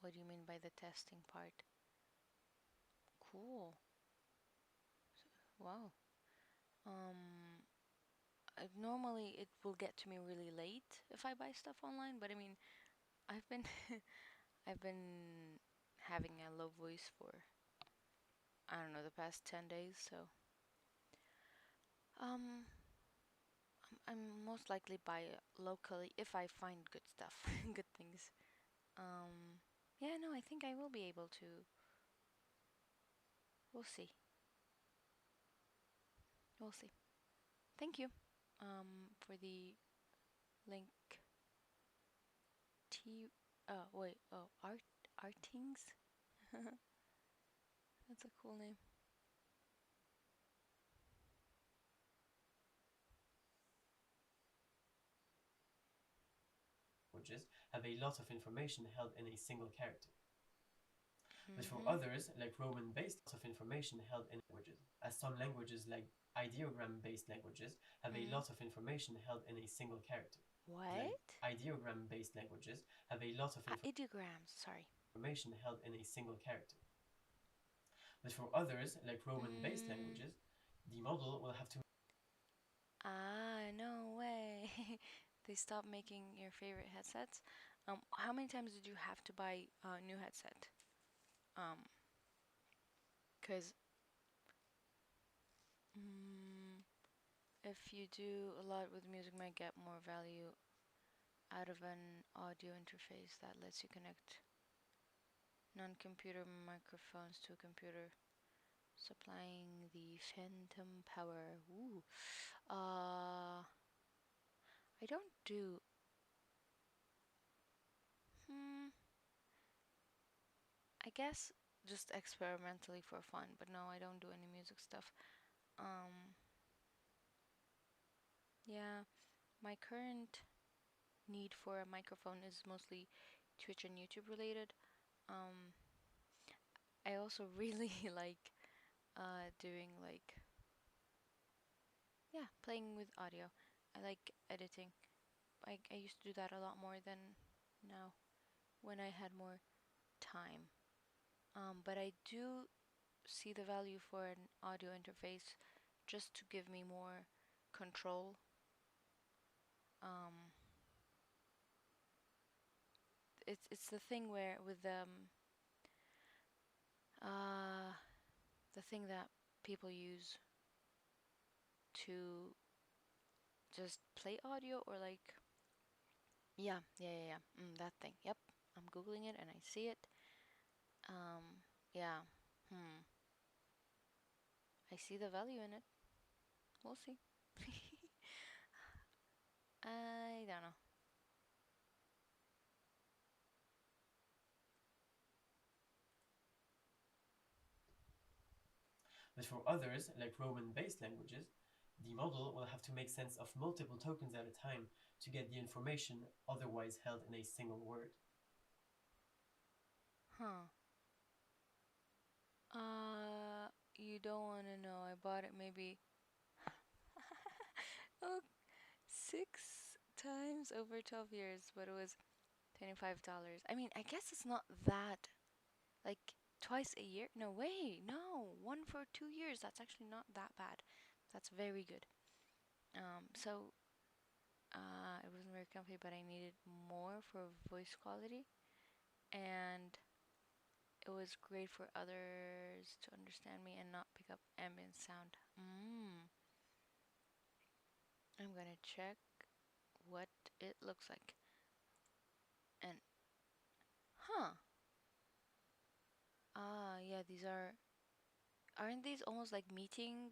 What do you mean by the testing part? Cool. Wow. Um, Normally it will get to me really late if I buy stuff online, but I mean, I've been I've been having a low voice for I don't know the past 10 days, so um I'm most likely buy it locally if I find good stuff, good things. Yeah, no, I think I will be able to. We'll see. We'll see. Thank you for the link. T wait, oh, Artings? That's a cool name. Languages have a lot of information held in a single character. But for Mm-hmm. others, like Roman-based of information held in languages, as some languages like ideogram-based languages have a Mm. lot of information held in a single character. Like What? ideogram-based languages have a lot of Ideograms, sorry. information held in a single character. But for others, like Roman-based Mm. languages, the model will have to Ah, no way. They stopped making your favorite headsets. How many times did you have to buy a new headset? Um, 'Cause mm, if you do a lot with music, might get more value out of an audio interface that lets you connect non-computer microphones to a computer, supplying the phantom power. Ooh. I don't do. Hmm. I guess just experimentally for fun, but no, I don't do any music stuff. Um. Yeah, my current need for a microphone is mostly Twitch and YouTube related. Um. I also really like doing like yeah, playing with audio. I like editing. I used to do that a lot more than now when I had more time. But I do see the value for an audio interface just to give me more control. Um, it's the thing where with uh the thing that people use to just play audio or like yeah. That thing. Yep, I'm googling it and I see it. Yeah. Hmm. I see the value in it. We'll see. I don't know. But for others, like Roman-based languages, the model will have to make sense of multiple tokens at a time to get the information otherwise held in a single word. Huh. You don't want to know. I bought it maybe oh, 6 times over 12 years, but it was $25. I mean, I guess it's not that like twice a year. No way. No, one for 2 years. That's actually not that bad. That's very good. It wasn't very comfy, but I needed more for voice quality, and it was great for others to understand me and not pick up ambient sound. I'm gonna check what it looks like. And huh. Yeah, these aren't these almost like meeting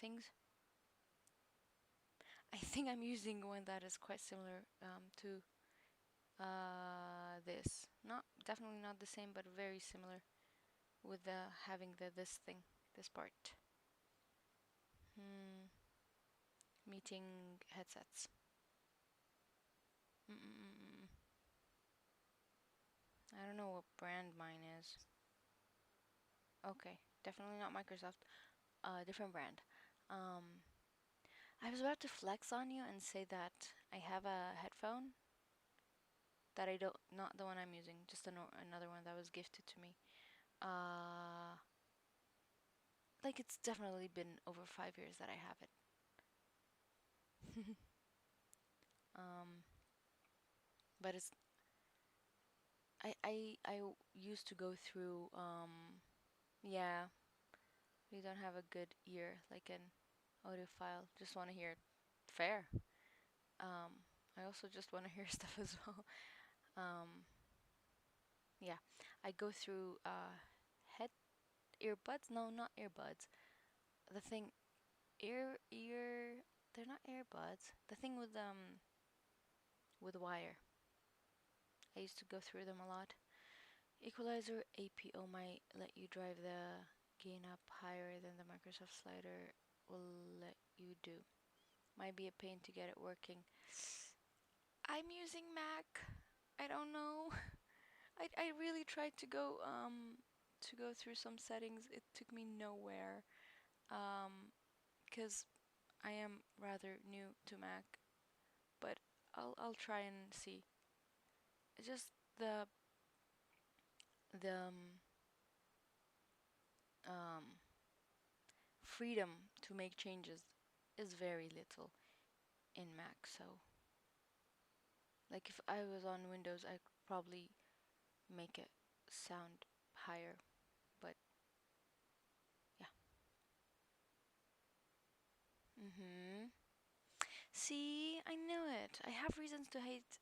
things? I think I'm using one that is quite similar to this. Not definitely not the same, but very similar with the having this thing, this part. Hmm. Meeting headsets. Mm-mm-mm. I don't know what brand mine is. Okay, definitely not Microsoft. Different brand. Um, I was about to flex on you and say that I have a headphone that I don't, not the one I'm using, just another one that was gifted to me. Like it's definitely been over 5 years that I have it. um, but it's I used to go through yeah, we don't have a good ear like an audiophile. Just want to hear it. Fair. I also just want to hear stuff as well. Um, yeah, I go through head earbuds. No, not earbuds. The thing ear. They're not earbuds. The thing with wire. I used to go through them a lot. Equalizer APO might let you drive the gain up higher than the Microsoft slider will let you do. Might be a pain to get it working. I'm using Mac. I don't know. I really tried to go through some settings. It took me nowhere. Cause I am rather new to Mac, but I'll try and see. It's just the um freedom to make changes is very little in Mac. So like if I was on Windows, I could probably make it sound higher, but yeah. Mhm. See, I knew it. I have reasons to hate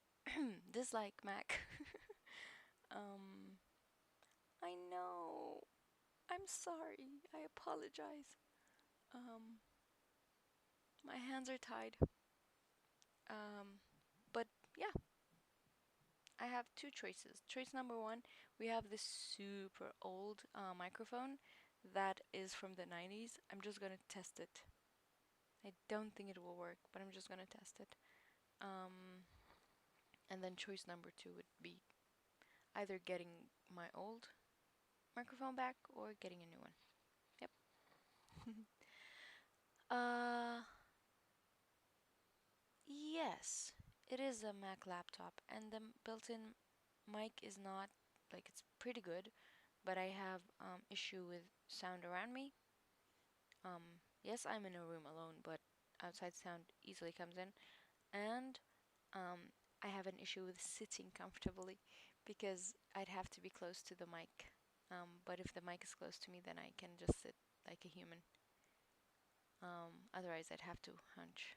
dislike Mac. um I know. I'm sorry. I apologize. Um my hands are tied. Um but yeah, I have two choices. Choice number one, we have this super old microphone that is from the 90s. I'm just gonna test it. I don't think it will work, but I'm just gonna test it. Um, and then choice number two would be either getting my old microphone back or getting a new one. Yep. uh, yes, it is a Mac laptop, and the built-in mic is not like it's pretty good, but I have issue with sound around me. Yes, I'm in a room alone, but outside sound easily comes in, and I have an issue with sitting comfortably because I'd have to be close to the mic. But if the mic is close to me, then I can just sit like a human. Otherwise, I'd have to hunch.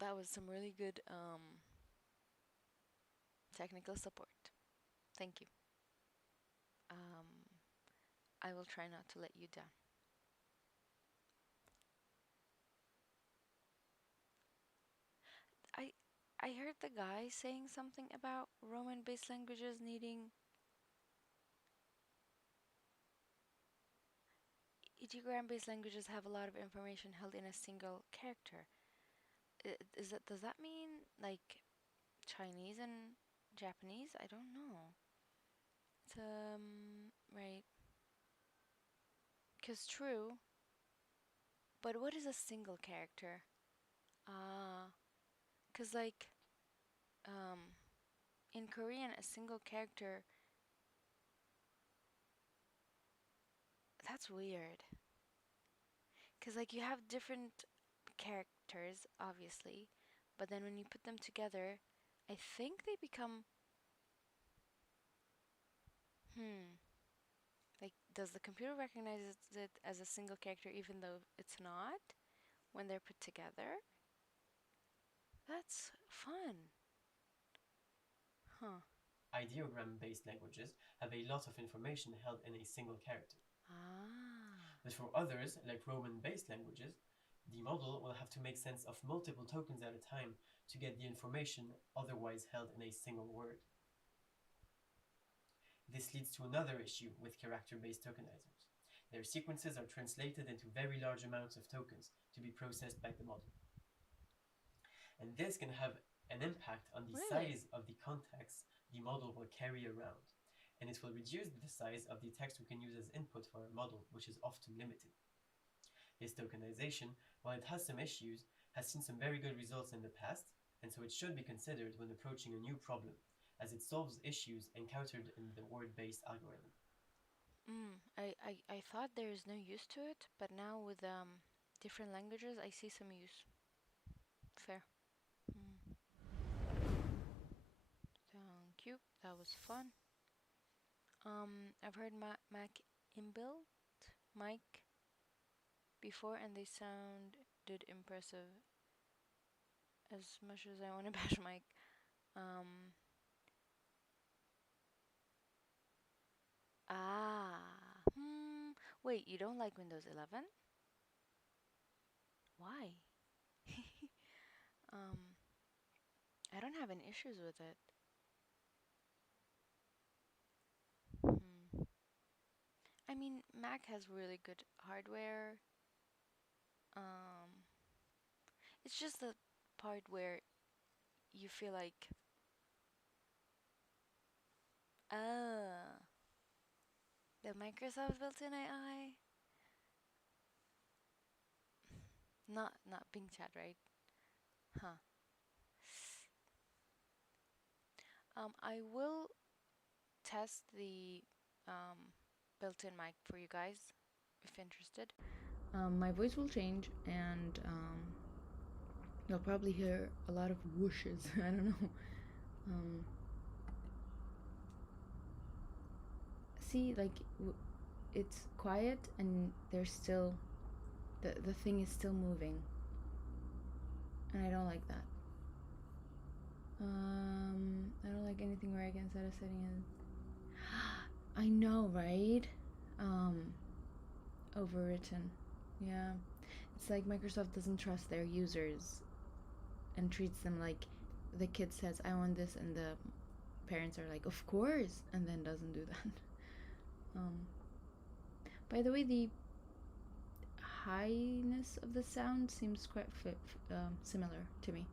That was some really good technical support. Thank you. Um, I will try not to let you down. I I heard the guy saying something about Roman-based languages needing ideogram-based languages have a lot of information held in a single character. Does that mean like Chinese and Japanese? I don't know. It's right. Cause true, but what is a single character? Ah, cause like um in Korean a single character, that's weird. Cause like you have different characters obviously, but then when you put them together, I think they become hmm. Like does the computer recognize it as a single character even though it's not when they're put together? That's fun. Huh. Ideogram-based languages have a lot of information held in a single character. Ah. But for others, like Roman-based languages, the model will have to make sense of multiple tokens at a time to get the information otherwise held in a single word. This leads to another issue with character-based tokenizers. Their sequences are translated into very large amounts of tokens to be processed by the model. And this can have an impact on the Really? size of the context the model will carry around, and it will reduce the size of the text we can use as input for our model, which is often limited. This tokenization, while it has some issues, has seen some very good results in the past, and so it should be considered when approaching a new problem, as it solves issues encountered in the word-based algorithm. I thought there is no use to it, but now with different languages, I see some use. Fair. Mm. Thank you. That was fun. I've heard Mac inbuilt mic before, and they sounded impressive. As much as I want to bash mic, um, ah, wait, you don't like Windows 11? Why? um, I don't have any issues with it. Hmm. I mean, Mac has really good hardware. Um, it's just the part where you feel like, ah, the Microsoft built-in AI, not Bing Chat, right? Huh. I will test the built-in mic for you guys if interested. My voice will change, and you'll probably hear a lot of whooshes. I don't know. Um, see, like it's quiet, and there's still the thing is still moving, and I don't like that. I don't like anything where I can set a setting in. I know, right? Um, Overwritten. Yeah. It's like Microsoft doesn't trust their users and treats them like the kid says, I want this, and the parents are like, of course, and then doesn't do that. Um, by the way, the highness of the sound seems quite similar to me.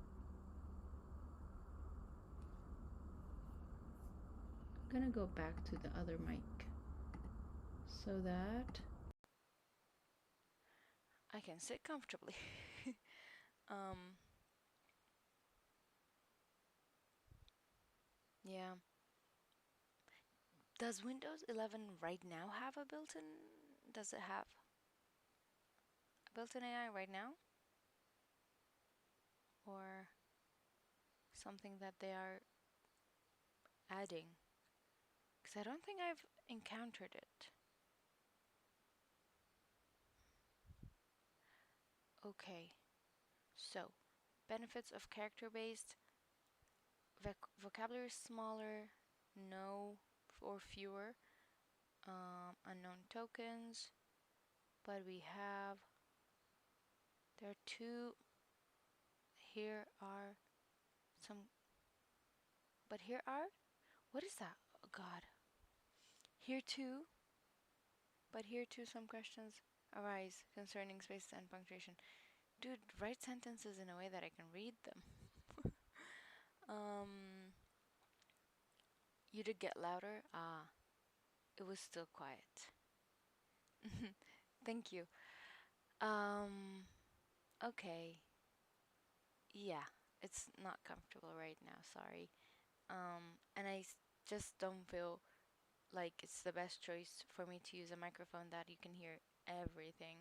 I'm gonna go back to the other mic so that I can sit comfortably. um, yeah. Does Windows 11 right now have a built-in? Does it have a built-in AI right now? Or something that they are adding? Because I don't think I've encountered it. Okay, so benefits of character-based vocabulary smaller, no or fewer unknown tokens, but we have there are two. Here are some, but here are what is that? Oh God. Here too, but here too some questions arise concerning space and punctuation. Dude, write sentences in a way that I can read them. um, you did get louder. Ah, it was still quiet. Thank you. Um, okay. Yeah, it's not comfortable right now, sorry. And just don't feel like it's the best choice for me to use a microphone that you can hear everything.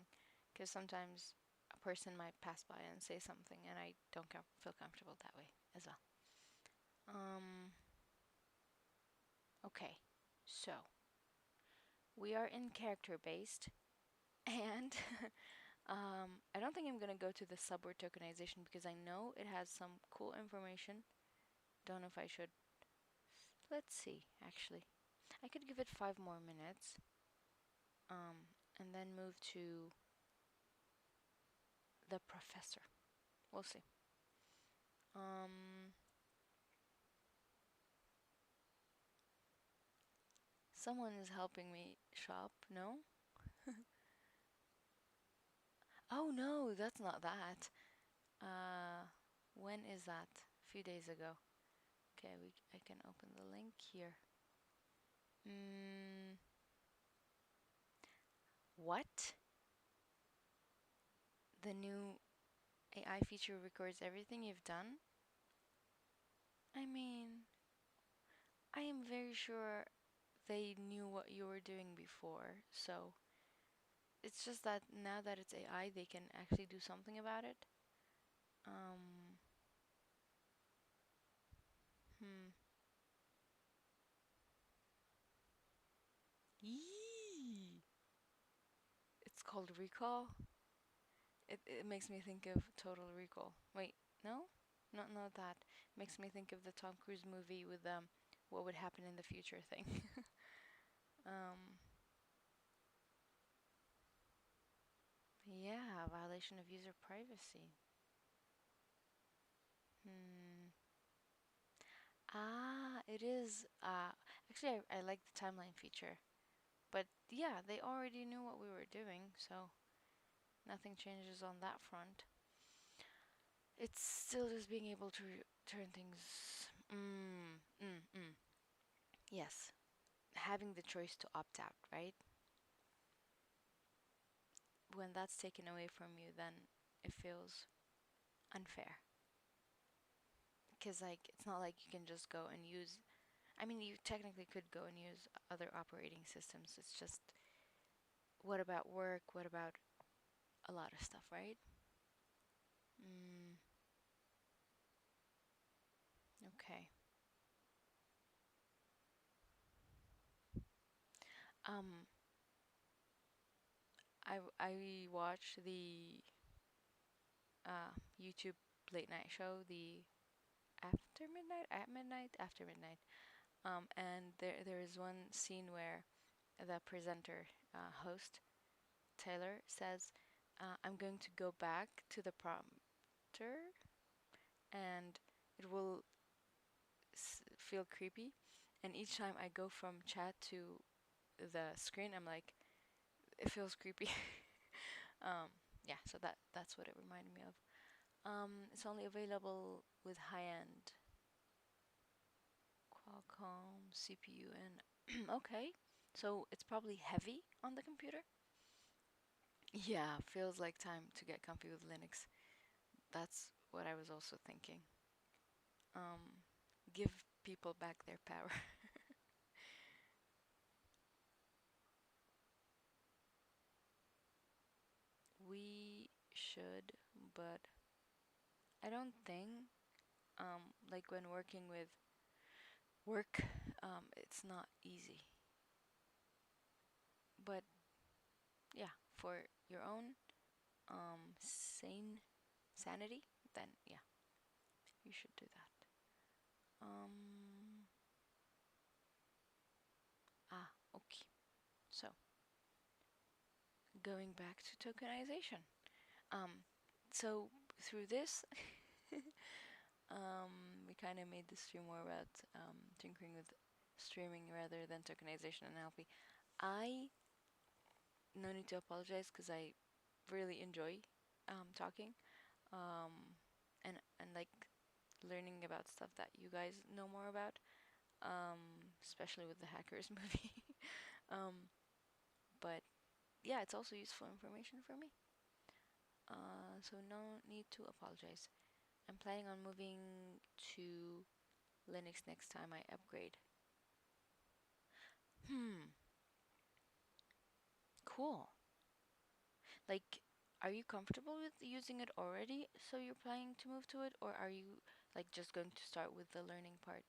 Because sometimes a person might pass by and say something, and I don't feel comfortable that way as well. Um, okay, so we are in character based, and I don't think I'm gonna go to the subword tokenization because I know it has some cool information. Don't know if I should. Let's see, actually. I could give it 5 more minutes, and then move to the professor. We'll see. Um, Someone is helping me shop, no? Oh no, that's not that. Uh, when is that? A few days ago. Okay, I can open the link here. What? The new AI feature records everything you've done. I mean, I am very sure they knew what you were doing before, so it's just that now that it's AI, they can actually do something about it. Um, hmm. Yee! It's called Recall. It makes me think of Total Recall. Wait, no? Not that. It makes me think of the Tom Cruise movie with what would happen in the future thing. um, yeah, violation of user privacy. Hmm. Ah, it is. Actually, I like the timeline feature. But yeah, they already knew what we were doing, so nothing changes on that front. It's still just being able to turn things. Yes, having the choice to opt out, right? When that's taken away from you, then it feels unfair. Because, like, it's not like you can just go and use. I mean, you technically could go and use other operating systems. It's just, what about work? What about a lot of stuff, right? Mm, okay. Um, I watch the YouTube late night show, the after midnight, at midnight, after midnight. And there is one scene where the presenter host Taylor says, "I'm going to go back to the prompter, and it will feel creepy. And each time I go from chat to the screen, I'm like, it feels creepy." Yeah, so that's what it reminded me of. It's only available with high-end Qualcomm CPU and okay, so it's probably heavy on the computer. Yeah, feels like time to get comfy with Linux. That's what I was also thinking. Um, give people back their power. We should, but I don't think like when working with work, it's not easy. But yeah, for your own sanity, then yeah, you should do that. Um, okay. So going back to tokenization. Um, so through this, we kind of made the stream more about tinkering with streaming rather than tokenization and NLP. I no need to apologize because I really enjoy talking and like learning about stuff that you guys know more about, especially with the hackers movie. um, but yeah, it's also useful information for me. So no need to apologize. I'm planning on moving to Linux next time I upgrade. Hmm, cool. Like, are you comfortable with using it already, so you're planning to move to it, or are you like just going to start with the learning part?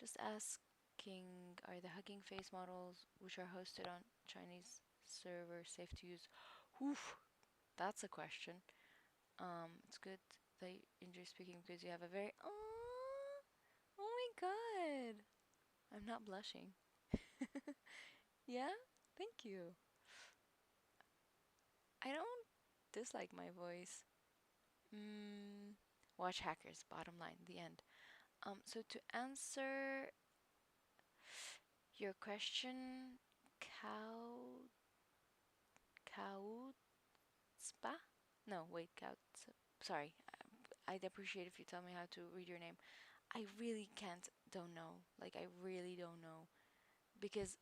Just asking, are the Hugging Face models, which are hosted on Chinese server, safe to use? Oof, that's a question. It's good that you enjoy speaking because you have a very oh my god. I'm not blushing. Yeah? Thank you. I don't dislike my voice. Mm, watch hackers, bottom line, the end. So to answer your question, cow, Kautspa? No, wait, Kauts. Sorry, I'd appreciate if you tell me how to read your name. I really can't, don't know. Like, I really don't know. Because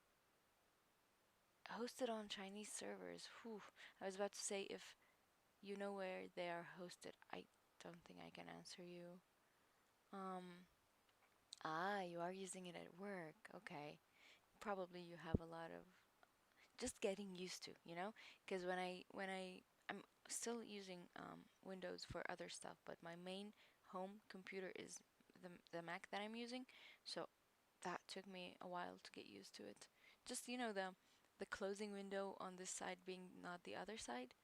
hosted on Chinese servers, whew, I was about to say if you know where they are hosted. I don't think I can answer you. You are using it at work. Okay. Probably you have a lot of just getting used to, you know? Because I'm still using Windows for other stuff, but my main home computer is the Mac that I'm using. So that took me a while to get used to it. Just, the closing window on this side being not the other side.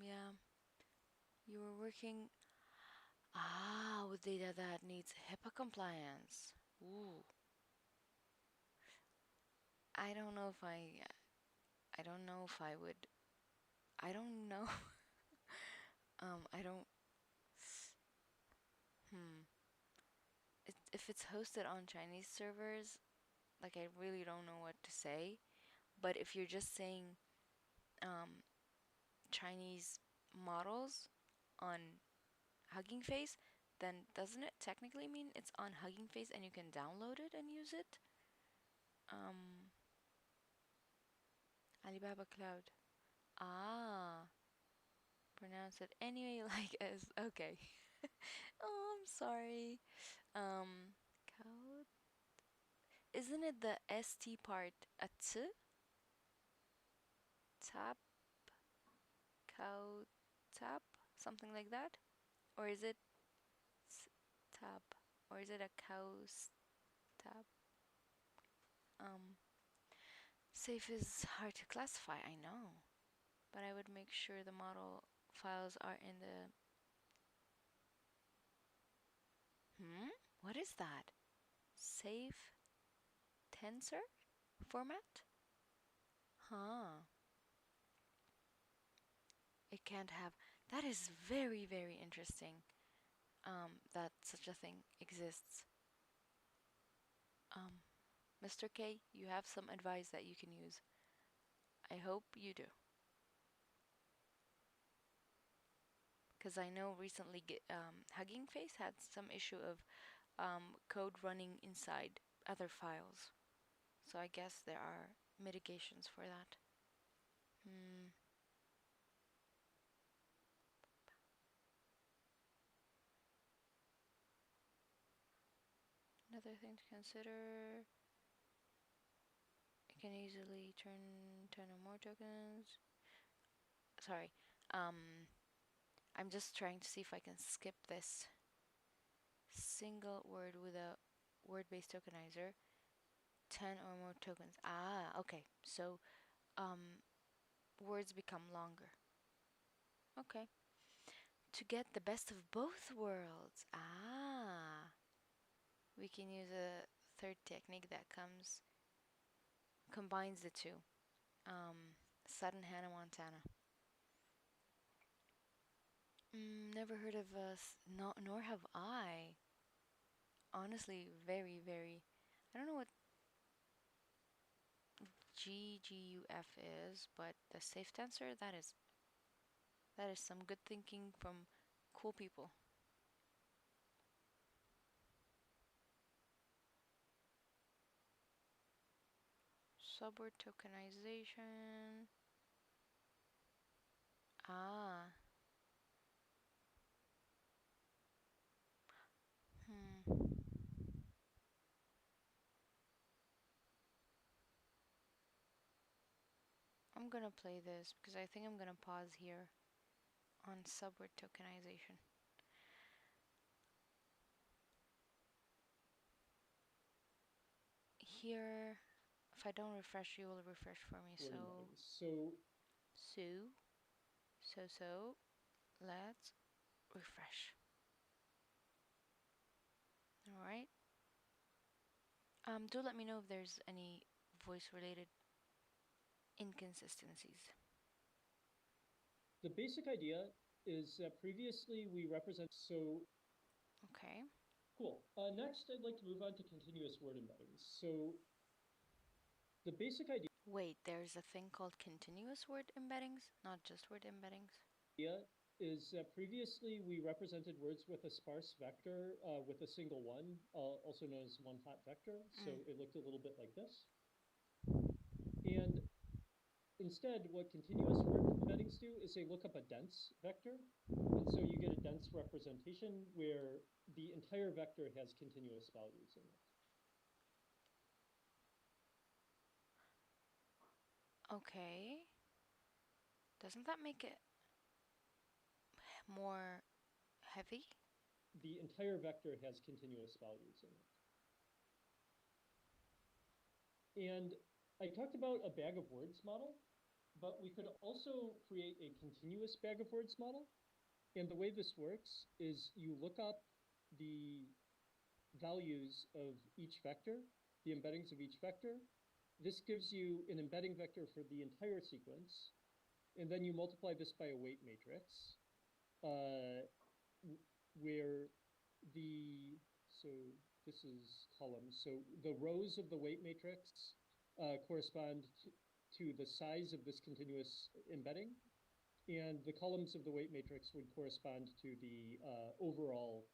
Yeah, you were working with data that needs HIPAA compliance. Ooh, I don't know if I don't know if I would. I don't know. I don't. Hmm. If it's hosted on Chinese servers, like I really don't know what to say. But if you're just saying um, Chinese models on Hugging Face, then doesn't it technically mean it's on Hugging Face and you can download it and use it? Um, Alibaba Cloud. Ah, pronounce it anyway like as. Okay. Oh, I'm sorry. Um, Cloud. Isn't it the ST part a t? Tap, cow, tap, something like that? Or is it tab? Or is it a cow's tab? Um, Safe is hard to classify, I know, but I would make sure the model files are in the. Hmm? What is that? Safe tensor format? Huh. It can't have. That is very, very interesting. That such a thing exists. Um, Mr. K, you have some advice that you can use. I hope you do. Because I know recently Hugging Face had some issue of code running inside other files. So I guess there are mitigations for that. Hmm. Another thing to consider, it can easily turn 10 or more tokens. Sorry. I'm just trying to see if I can skip this single word with a word-based tokenizer. 10 or more tokens. Okay. So words become longer. Okay. To get the best of both worlds. We can use a third technique that combines the two. Sudden Hannah Montana. Never heard of us. No, nor have I. Honestly, very, very. I don't know what GGUF is, but the safe tensor, that is some good thinking from cool people. Subword tokenization. Ah. Hmm. I'm gonna play this because I think I'm gonna pause here on subword tokenization. Here, if I don't refresh, you will refresh for me. So, so, let's refresh. All right. Do let me know if there's any voice-related inconsistencies. The basic idea is that previously we represent. So Okay. cool. Next, I'd like to move on to continuous word embeddings. So the basic idea Wait, there's a thing called continuous word embeddings, not just word embeddings. is that previously we represented words with a sparse vector with a single one, also known as one-hot vector. So it looked a little bit like this. And instead, what continuous word embeddings do is they look up a dense vector. And so you get a dense representation where the entire vector has continuous values in it. Okay. Doesn't that make it more heavy? The entire vector has continuous values in it. And I talked about a bag of words model, but we could also create a continuous bag of words model. And the way this works is you look up the values of each vector, the embeddings of each vector. This gives you an embedding vector for the entire sequence. And then you multiply this by a weight matrix, where so this is columns. So the rows of the weight matrix correspond to the size of this continuous embedding. And the columns of the weight matrix would correspond to the overall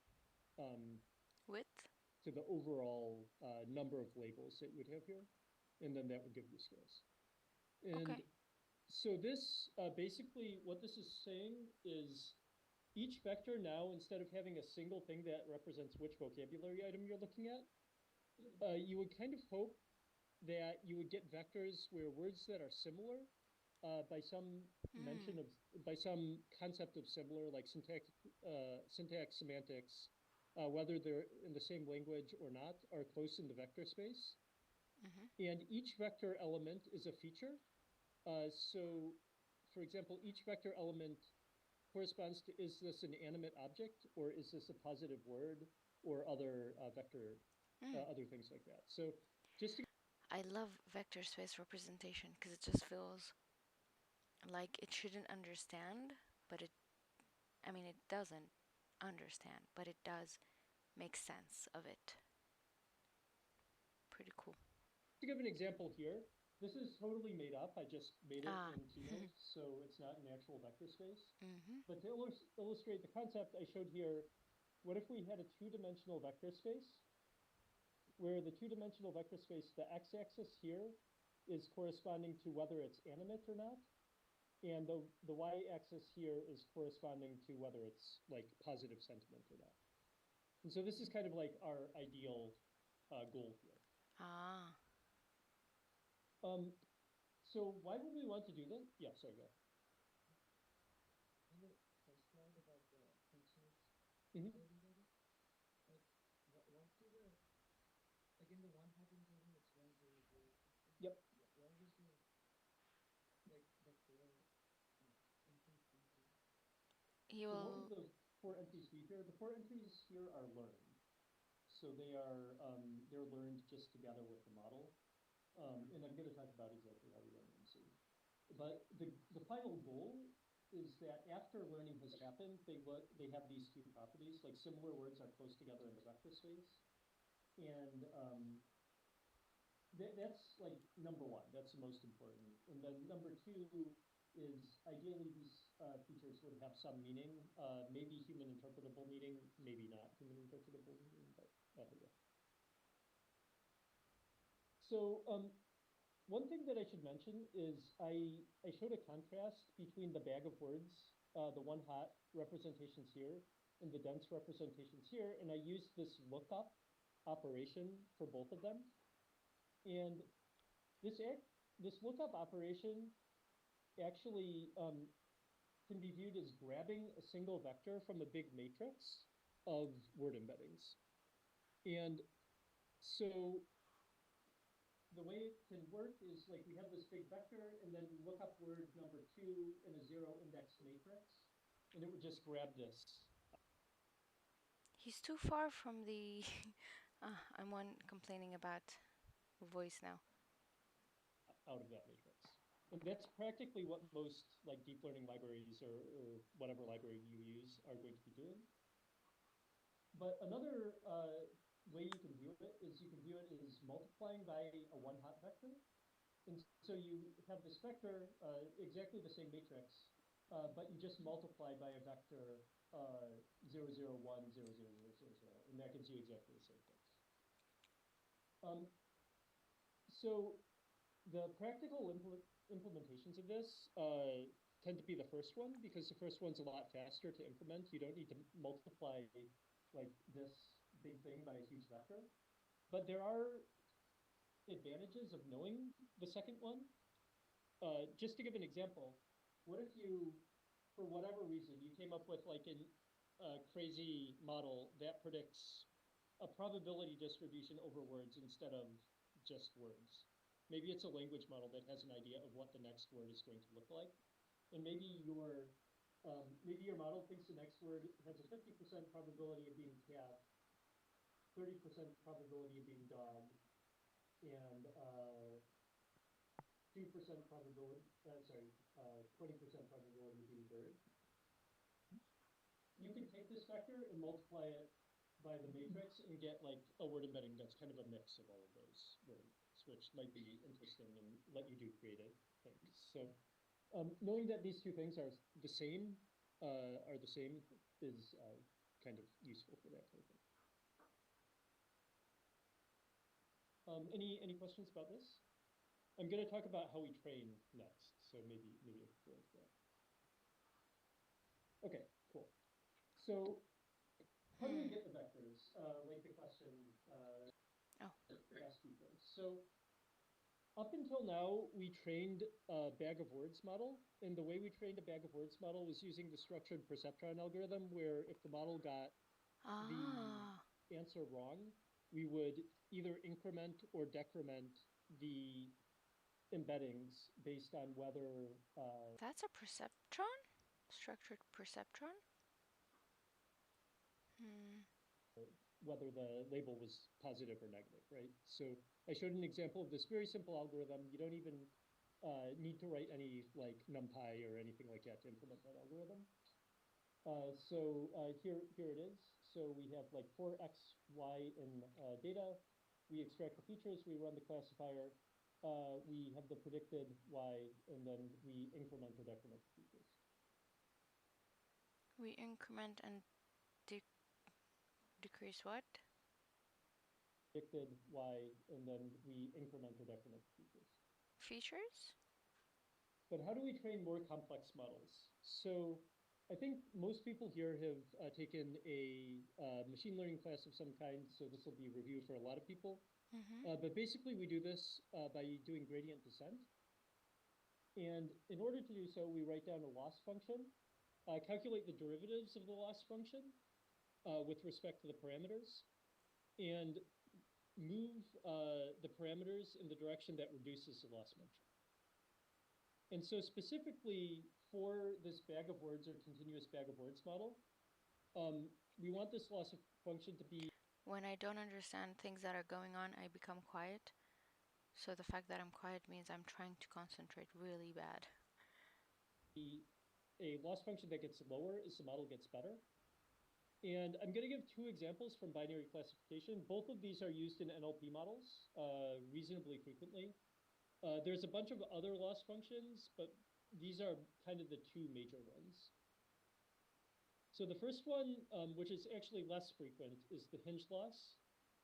Width? to the overall number of labels that you would have here. And then that would give you scores. And Okay. so this basically what this is saying is each vector now, instead of having a single thing that represents which vocabulary item you're looking at, you would kind of hope that you would get vectors where words that are similar by some mention of, by some concept of similar, like syntax, semantics, whether they're in the same language or not, are close in the vector space. And each vector element is a feature. So, for example, each vector element corresponds to, is this an animate object, or is this a positive word, or other vector, other things like that. So just to I love vector space representation because it just feels like it shouldn't understand, but it doesn't understand, but it does make sense of it. Pretty cool. To give an example here, this is totally made up. I just made it in Keynote, so it's not an actual vector space. But to illustrate the concept I showed here, what if we had a two-dimensional vector space, where the two-dimensional vector space, the x-axis here is corresponding to whether it's animate or not, and the y-axis here is corresponding to whether it's like positive sentiment or not. And so this is kind of like our ideal goal here. So why would we want to do that? Yeah, sorry, go ahead. On the first slide about the features, Mm-hmm. like what do the, again, the one hot encoding, it's 100. Yep. What is the, like the four entries be here? You So what would will. the four entries be here? The four entries here are learned. So they are they're learned just together with the model. And I'm going to talk about exactly how we learn them soon. But the final goal is that after learning has happened, they have these two properties, like similar words are close together in the vector space. And that's like number one, that's the most important. And then number two is ideally these features would have some meaning, maybe human interpretable meaning, maybe not human interpretable meaning, but yeah. So one thing that I should mention is I showed a contrast between the bag of words, the one hot representations here, and the dense representations here, and I used this lookup operation for both of them. And this lookup operation actually can be viewed as grabbing a single vector from a big matrix of word embeddings. And so the way it can work is like we have this big vector, and then we look up word number 2 in a zero index matrix, and it would just grab this. He's too far from the. I'm one complaining about voice now. Out of that matrix. And that's practically what most like deep learning libraries or whatever library you use are going to be doing. But another way you can view it is you can view it as multiplying by a one hot vector. And so you have this vector, exactly the same matrix, but you just multiply by a vector 0, 0, 1, 0, 0, 0, 0, 0, and that gives you exactly the same things. So The practical implementations of this tend to be the first one, because the first one's a lot faster to implement. You don't need to multiply like this big thing by a huge vector. But there are advantages of knowing the second one. Just to give an example, what if you, for whatever reason, you came up with like a crazy model that predicts a probability distribution over words instead of just words? Maybe it's a language model that has an idea of what the next word is going to look like. And maybe your model thinks the next word has a 50% probability of being cat, 30% probability of being dog, and 2% probability, 20% probability of being bird. You can take this vector and multiply it by the matrix and get like a word embedding that's kind of a mix of all of those words, which might be interesting and let you do creative things. So knowing that these two things are the same is kind of useful for that kind of thing. Any questions about this? I'm going to talk about how we train next, so maybe I could go into that. Okay, cool. So how do we get the vectors? Like the question asked before. So up until now, we trained a bag of words model, and the way we trained a bag of words model was using the structured perceptron algorithm, where if the model got the answer wrong, we would either increment or decrement the embeddings based on whether That's a perceptron? Structured perceptron? whether the label was positive or negative, right? So I showed an example of this very simple algorithm. You don't even need to write any like NumPy or anything like that to implement that algorithm. Here it is. So we have like 4x, y in data. We extract the features, we run the classifier, we have the predicted y, and then we increment or decrement the features. We increment and decrease what? Predicted y, and then we increment or decrement the features. Features? But how do we train more complex models? So I think most people here have taken a machine learning class of some kind, so this will be a review for a lot of people. But basically, we do this by doing gradient descent. And in order to do so, we write down a loss function, calculate the derivatives of the loss function with respect to the parameters, and move the parameters in the direction that reduces the loss function. And so specifically for this bag of words or continuous bag of words model, we want this loss function to be... When I don't understand things that are going on, I become quiet. So the fact that I'm quiet means I'm trying to concentrate really bad. A loss function that gets lower as the model gets better. And I'm going to give two examples from binary classification. Both of these are used in NLP models reasonably frequently. There's a bunch of other loss functions, but these are kind of the two major ones. So the first one, which is actually less frequent, is the hinge loss.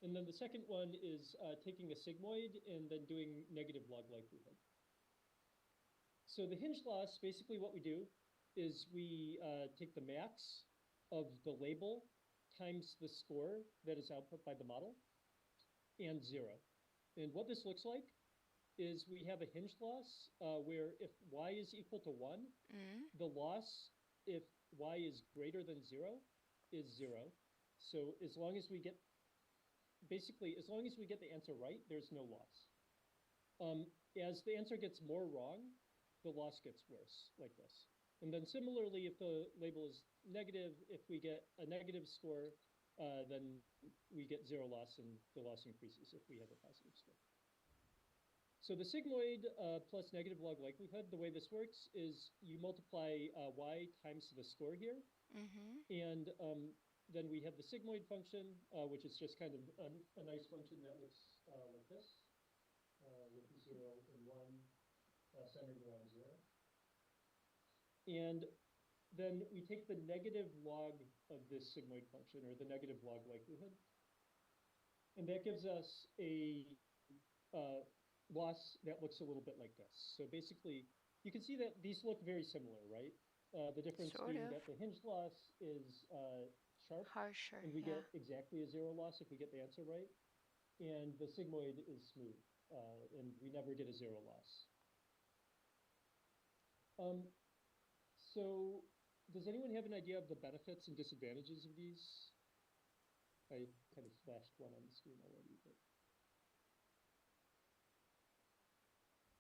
And then the second one is taking a sigmoid and then doing negative log likelihood. So the hinge loss, basically what we do is we take the max of the label times the score that is output by the model and 0. And what this looks like is we have a hinge loss where if y is equal to 1, the loss if y is greater than 0 is 0. So as long as we get the answer right, there's no loss. As the answer gets more wrong, the loss gets worse, like this. And then similarly, if the label is negative, if we get a negative score, then we get 0 loss, and the loss increases if we have a positive score. So the sigmoid plus negative log likelihood, the way this works is you multiply y times the score here. And then we have the sigmoid function, which is just kind of a nice function that looks like this, with 0 and 1 centered around 0. And then we take the negative log of this sigmoid function, or the negative log likelihood. And that gives us a loss that looks a little bit like this. So basically, you can see that these look very similar, right? The difference Sort being of. that the hinged loss is sharp, Harsher, and we yeah. get exactly a 0 loss if we get the answer right. And the sigmoid is smooth, and we never get a 0 loss. So does anyone have an idea of the benefits and disadvantages of these? I kind of flashed one on the screen already, but.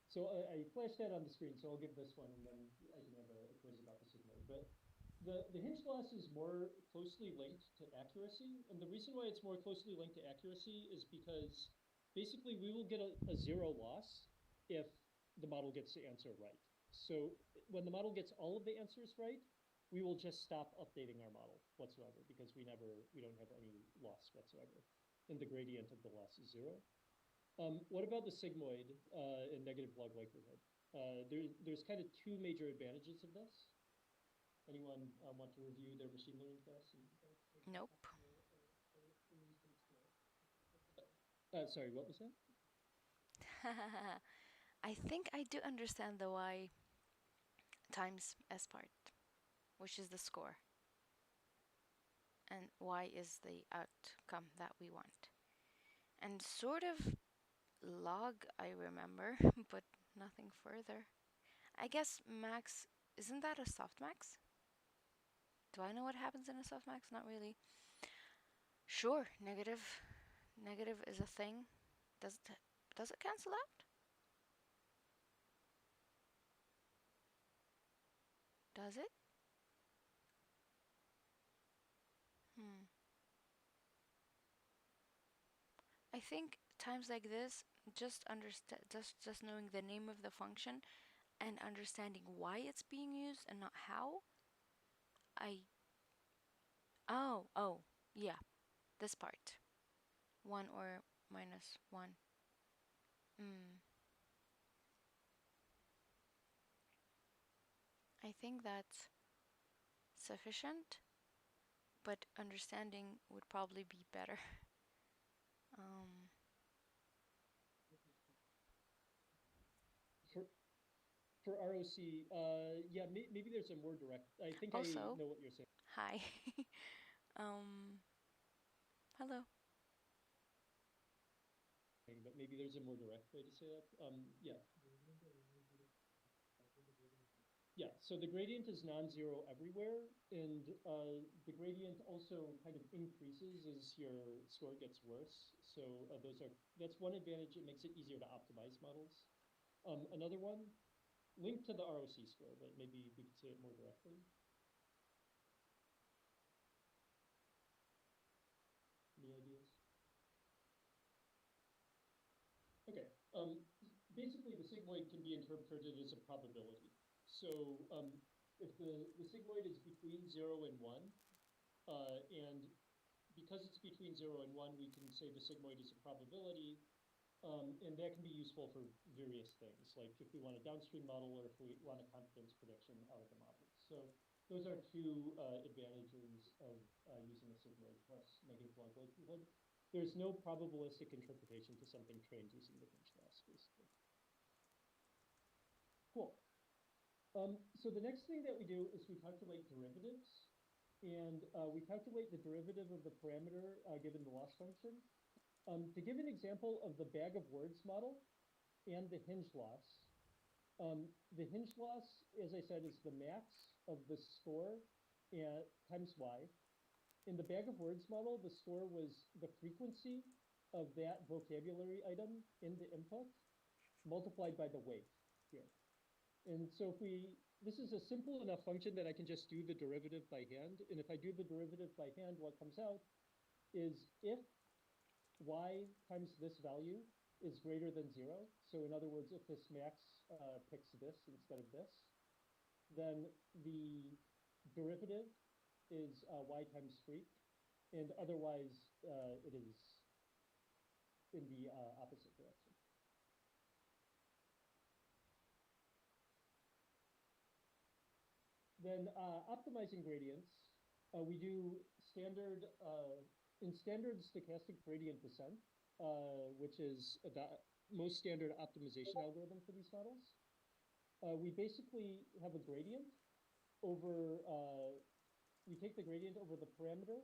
So I flashed that on the screen, so I'll give this one, and then I can have a quiz about the sigmoid. But the hinge loss is more closely linked to accuracy, and the reason why it's more closely linked to accuracy is because basically we will get a 0 loss if the model gets the answer right. So when the model gets all of the answers right, we will just stop updating our model whatsoever because we don't have any loss whatsoever, and the gradient of the loss is 0. What about the sigmoid and negative log likelihood? There's kind of two major advantages of this. Anyone want to review their machine learning class? Nope. Sorry, what was that? I think I do understand the y times s part, which is the score, and y is the outcome that we want. And sort of log I remember, but nothing further. I guess max, isn't that a softmax? Do I know what happens in a softmax? Not really. Sure, negative is a thing. Does it cancel out? Does it? Hmm. I think times like this, just knowing the name of the function and understanding why it's being used and not how. I oh, yeah, this part. 1 or minus 1. Hmm. I think that's sufficient, but understanding would probably be better. um For ROC, yeah, maybe there's a more direct. I think I Also, know what you're saying, hi. um Hello. but maybe there's a more direct way to say that. Yeah. Yeah, so the gradient is non-zero everywhere, and the gradient also kind of increases as your score gets worse. So that's one advantage. It makes it easier to optimize models. Another one, linked to the ROC score, but maybe we could say it more directly. Any ideas? Okay. Basically, the sigmoid can be interpreted as a probability. So if the sigmoid is between 0 and 1, and because it's between 0 and 1, we can say the sigmoid is a probability, and that can be useful for various things, like if we want a downstream model or if we want a confidence prediction out of the model. So those are two advantages of using a sigmoid plus negative log likelihood. There's no probabilistic interpretation to something trained using the hinge loss, basically. Cool. So the next thing that we do is we calculate derivatives. And we calculate the derivative of the parameter given the loss function. To give an example of the bag of words model and the hinge loss, the hinge loss, as I said, is the max of the score times y. In the bag of words model, the score was the frequency of that vocabulary item in the input multiplied by the weight here. And so this is a simple enough function that I can just do the derivative by hand. And if I do the derivative by hand, what comes out is if y times this value is greater than 0, so in other words, if this max picks this instead of this, then the derivative is y times freq, and otherwise it is in the opposite direction. Then optimizing gradients, we do in standard stochastic gradient descent. which is the most standard optimization algorithm for these models. We basically have a gradient over, we take the gradient over the parameter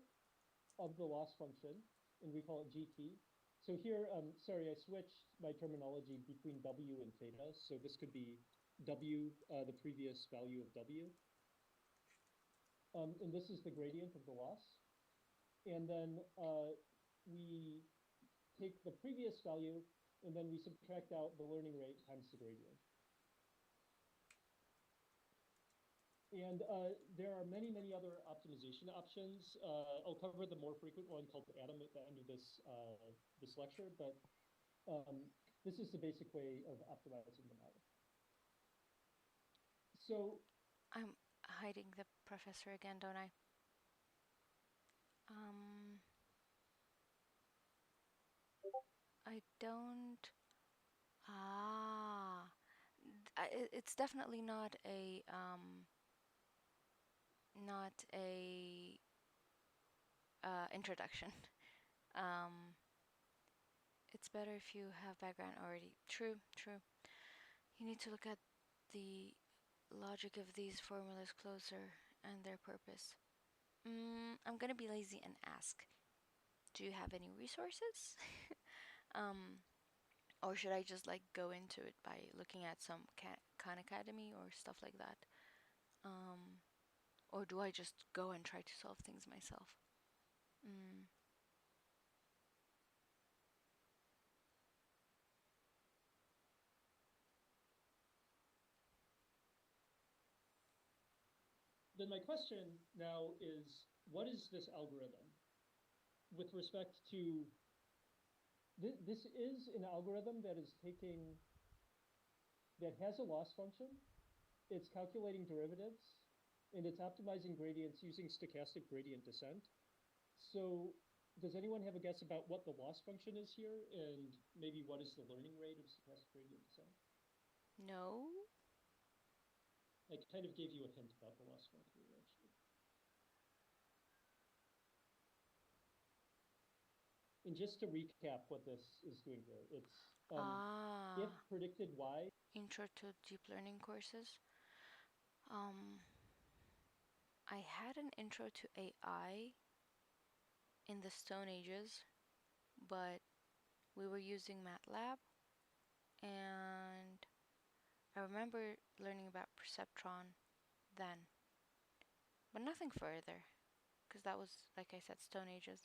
of the loss function, and we call it GT. So here, sorry, I switched my terminology between W and theta. So this could be W, the previous value of W. And this is the gradient of the loss. And then we take the previous value, and then we subtract out the learning rate times the gradient. And there are many, many other optimization options. I'll cover the more frequent one called Atom at the end of this, this lecture, but this is the basic way of optimizing the model. So I'm hiding the professor again, don't I? I don't. Ah, it's definitely not a introduction. It's better if you have background already. True, true. You need to look at the logic of these formulas closer and their purpose. I'm gonna be lazy and ask, do you have any resources? Or should I just like go into it by looking at some Khan Academy or stuff like that? Or do I just go and try to solve things myself? then my question now is, what is this algorithm? With respect to, this is an algorithm that is taking, that has a loss function. It's calculating derivatives, and it's optimizing gradients using stochastic gradient descent. So does anyone have a guess about what the loss function is here, and maybe what is the learning rate of stochastic gradient descent? No. I kind of gave you a hint about the loss function, actually. And just to recap what this is doing here, it's if predicted y. Intro to deep learning courses. I had an intro to AI in the Stone Ages, but we were using MATLAB, and I remember learning about perceptron then, but nothing further, because that was, like I said, Stone Ages.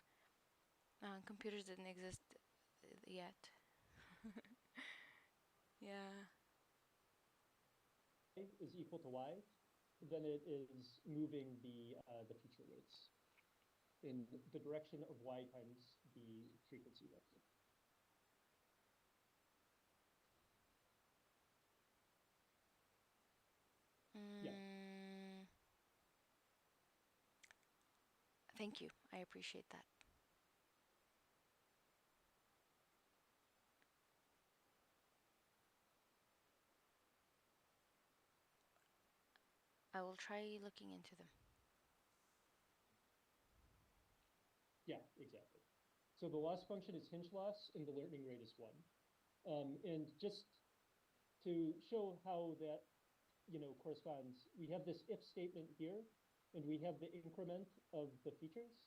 Computers didn't exist yet. Yeah. Is equal to y, then it is moving the feature weights in the direction of y times the frequency vector. Yeah. Thank you. I appreciate that. I will try looking into them. Yeah, exactly. So the loss function is hinge loss, and the learning rate is 1. And just to show how that, corresponds, we have this if statement here, and we have the increment of the features.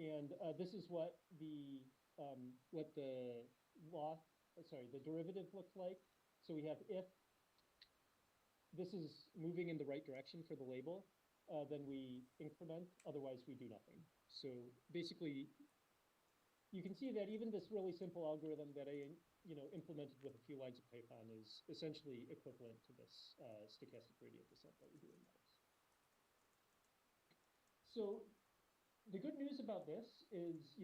And this is what the the derivative looks like. So we have if this is moving in the right direction for the label, then we increment, otherwise we do nothing. So basically, you can see that even this really simple algorithm that I implemented with a few lines of Python is essentially equivalent to this stochastic gradient descent that we do in models. So the good news about this is,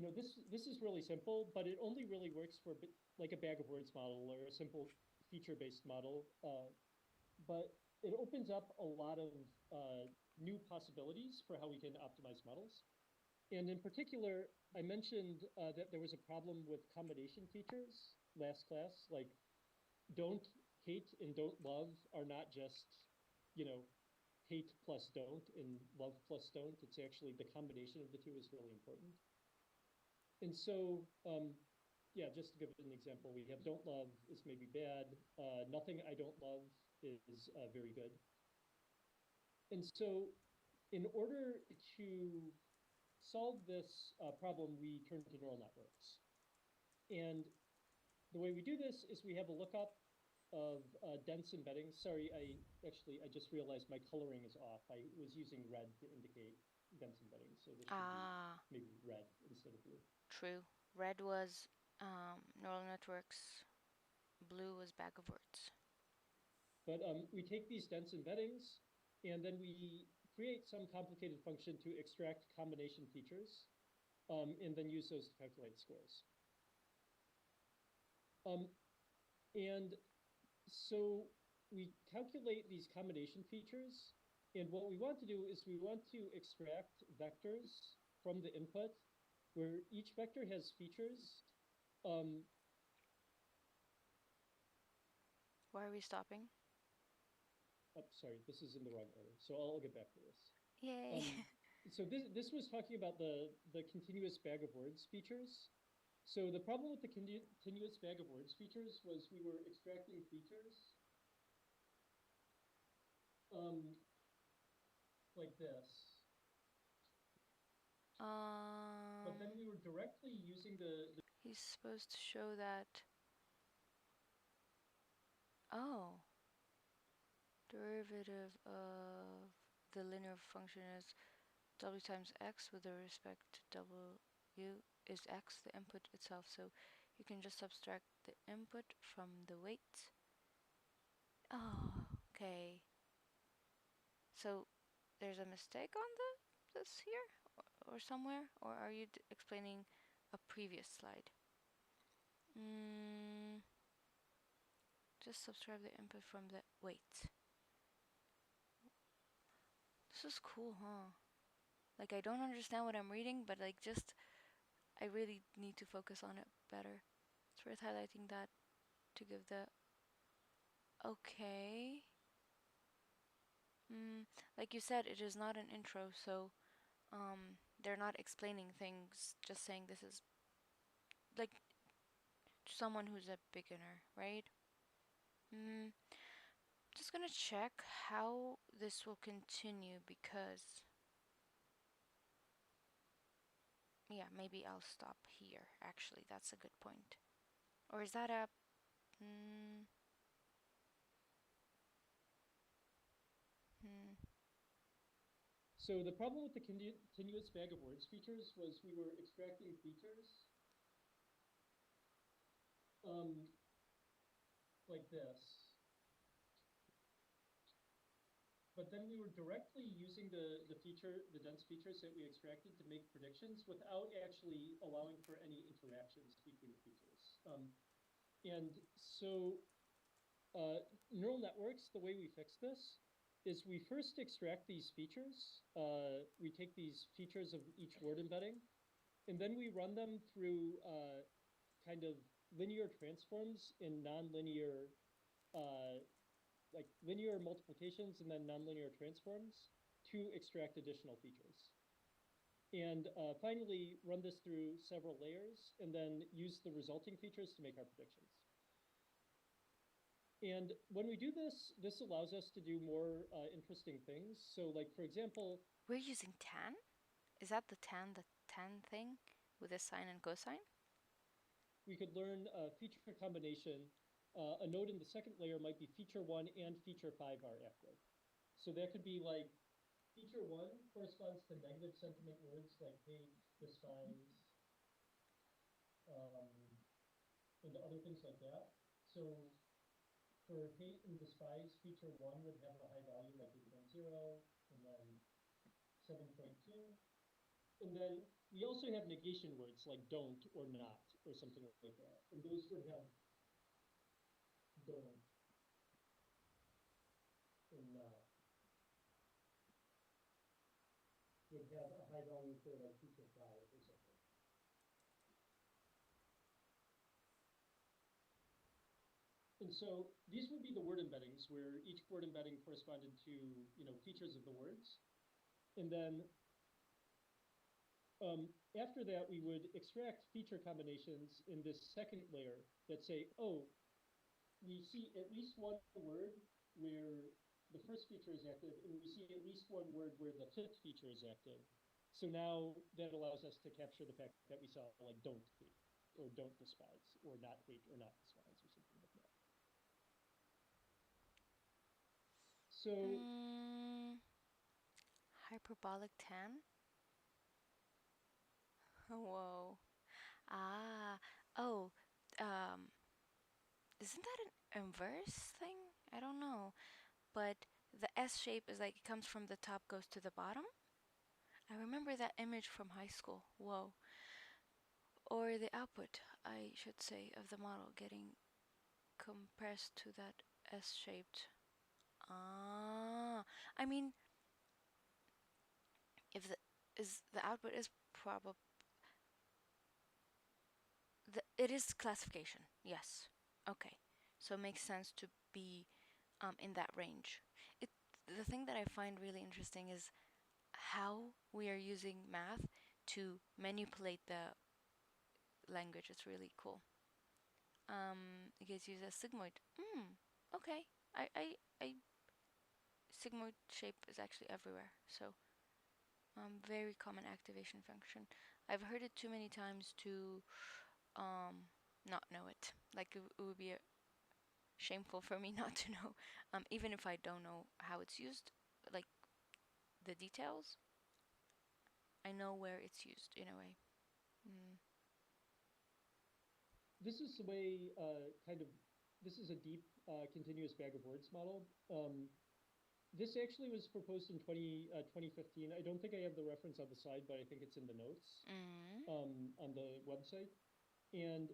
this is really simple, but it only really works for like a bag of words model or a simple feature-based model. But it opens up a lot of new possibilities for how we can optimize models. And in particular, I mentioned that there was a problem with combination features last class, like don't hate and don't love are not just, hate plus don't and love plus don't. It's actually the combination of the two is really important. And so, yeah, just to give an example, we have don't love is maybe bad. Nothing I don't love is very good. And so in order to solve this problem, we turn to neural networks. And the way we do this is we have a lookup of dense embeddings. Sorry, I just realized my coloring is off. I was using red to indicate dense embeddings, so this should Ah, be maybe red instead of blue. true. Red was neural networks. Blue was bag of words. But we take these dense embeddings, and then we create some complicated function to extract combination features, and then use those to calculate scores. And so we calculate these combination features, and what we want to do is we want to extract vectors from the input where each vector has features. Why are we stopping? Oh, sorry, this is in the wrong order, so I'll get back to this. Yay. So this was talking about the continuous bag of words features. So the problem with the continuous bag of words features was we were extracting features like this. But then we were directly using the He's supposed to show that. Oh. Derivative of the linear function is w times x with respect to w is x, the input itself. So you can just subtract the input from the weight. Oh, okay. So there's a mistake on this here or somewhere, or are you explaining a previous slide? Just subtract the input from the weight. This is cool, huh? Like, I don't understand what I'm reading, but like I really need to focus on it better. It's worth highlighting that to give the okay. Like you said, it is not an intro, so they're not explaining things, just saying this is like to someone who's a beginner, right? Just gonna check how this will continue because yeah, maybe I'll stop here. Actually, that's a good point. Or is that a So the problem with the continuous bag of words features was we were extracting features like this. But then we were directly using the dense features that we extracted to make predictions without actually allowing for any interactions between the features. And so neural networks, the way we fix this is we first extract these features. We take these features of each word embedding, and then we run them through kind of linear transforms in nonlinear, like linear multiplications and then nonlinear transforms to extract additional features. And finally, run this through several layers and then use the resulting features to make our predictions. And when we do this, this allows us to do more interesting things. So like, for example, we're using tan? Is that the tan thing with a sine and cosine? We could learn a feature combination. A node in the second layer might be feature 1 and feature 5 are active. So that could be like feature 1 corresponds to negative sentiment words like hate, despise, and other things like that. So for hate and despise, feature 1 would have a high value like 8.0 and then 7.2. And then we also have negation words like don't or not or something like that. And those would have don't and not. Would have a high value for like feature 5 or something. And so these would be the word embeddings where each word embedding corresponded to, features of the words. And then After that, we would extract feature combinations in this second layer that say, oh, we see at least one word where the first feature is active, and we see at least one word where the fifth feature is active. So now that allows us to capture the fact that we saw like don't hate or don't despise or not hate or not despise or something like that. So Hyperbolic tan? Whoa. Ah. Oh. Isn't that an inverse thing? I don't know. But the S shape is like it comes from the top, goes to the bottom. I remember that image from high school. Whoa. Or the output, I should say, of the model getting compressed to that S-shaped. Ah, I mean, if the output is probably it is classification. Yes. Okay. So it makes sense to be in that range. It the thing that I find really interesting is how we are using math to manipulate the language. It's really cool. It gets used as sigmoid. Okay. I sigmoid shape is actually everywhere. So very common activation function. I've heard it too many times to not know it. Like it would be shameful for me not to know. Even if I don't know how it's used, like the details, I know where it's used in a way. this is the way this is a deep continuous bag of words model. This actually was proposed in 2015. I don't think I have the reference on the slide, but I think it's in the notes on the website. And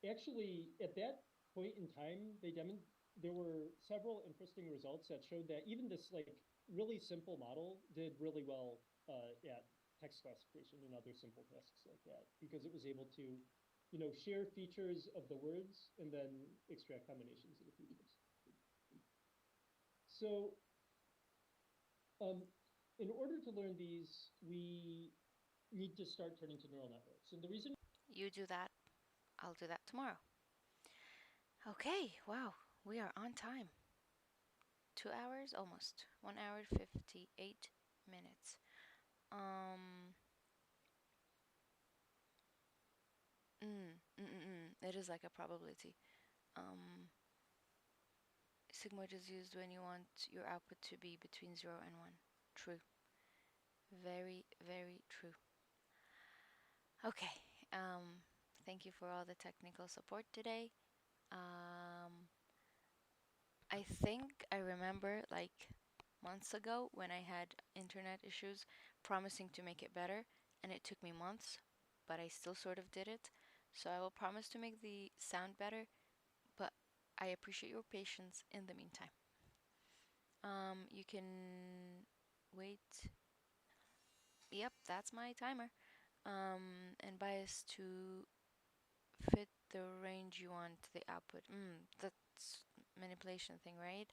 actually, at that point in time, there were several interesting results that showed that even this like really simple model did really well at text classification and other simple tasks like that because it was able to, share features of the words and then extract combinations of the features. So in order to learn these, we need to start turning to neural networks. And the reason You do that, I'll do that tomorrow. Okay, wow, we are on time. 2 hours almost. 1 hour 58 minutes. It is like a probability. Sigmoid is used when you want your output to be between 0 and 1. True. Very, very true. Okay. Thank you for all the technical support today. I think I remember like months ago when I had internet issues promising to make it better, and it took me months, but I still sort of did it. So I will promise to make the sound better, but I appreciate your patience in the meantime. You can wait. Yep, that's my timer. And bias to fit the range you want the output. That's manipulation thing, right?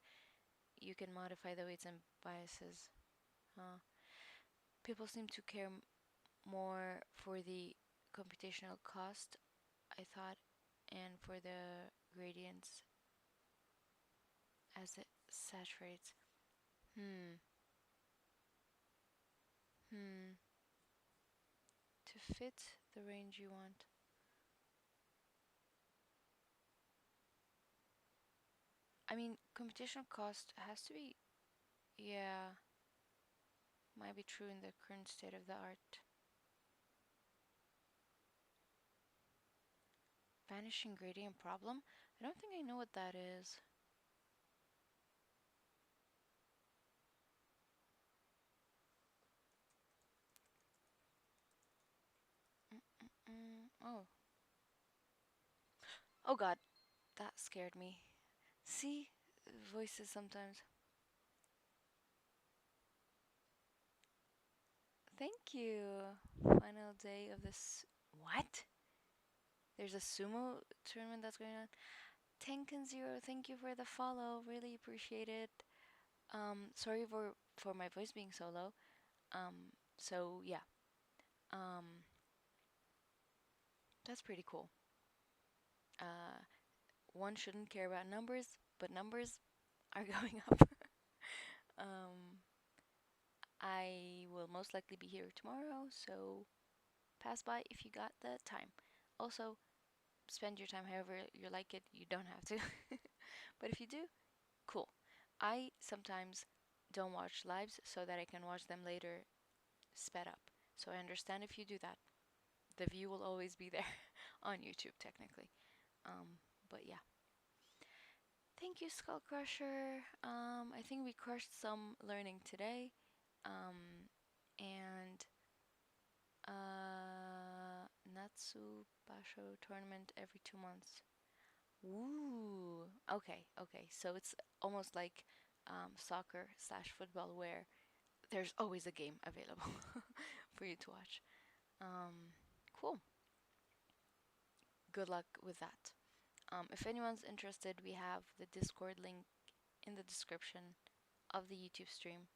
You can modify the weights and biases. People seem to care more for the computational cost, I thought, and for the gradients as it saturates. To fit the range you want. I mean, computational cost has to be, yeah, might be true in the current state of the art. Vanishing gradient problem? I don't think I know what that is. Oh. Oh god, that scared me. See? Voices sometimes. Thank you. Final day of this. What? There's a sumo tournament that's going on. Tank and Zero, thank you for the follow. Really appreciate it. Sorry for my voice being so low. So yeah. That's pretty cool. One shouldn't care about numbers, but numbers are going up. I will most likely be here tomorrow, so pass by if you got the time. Also, spend your time however you like it. You don't have to. But if you do, cool. I sometimes don't watch lives so that I can watch them later sped up. So I understand if you do that. The view will always be there on YouTube, technically. But yeah. Thank you, Skull Crusher. I think we crushed some learning today. And Natsu Basho tournament every 2 months. Woo. Okay. So it's almost like soccer slash football where there's always a game available for you to watch. Cool. Good luck with that. If anyone's interested, we have the Discord link in the description of the YouTube stream,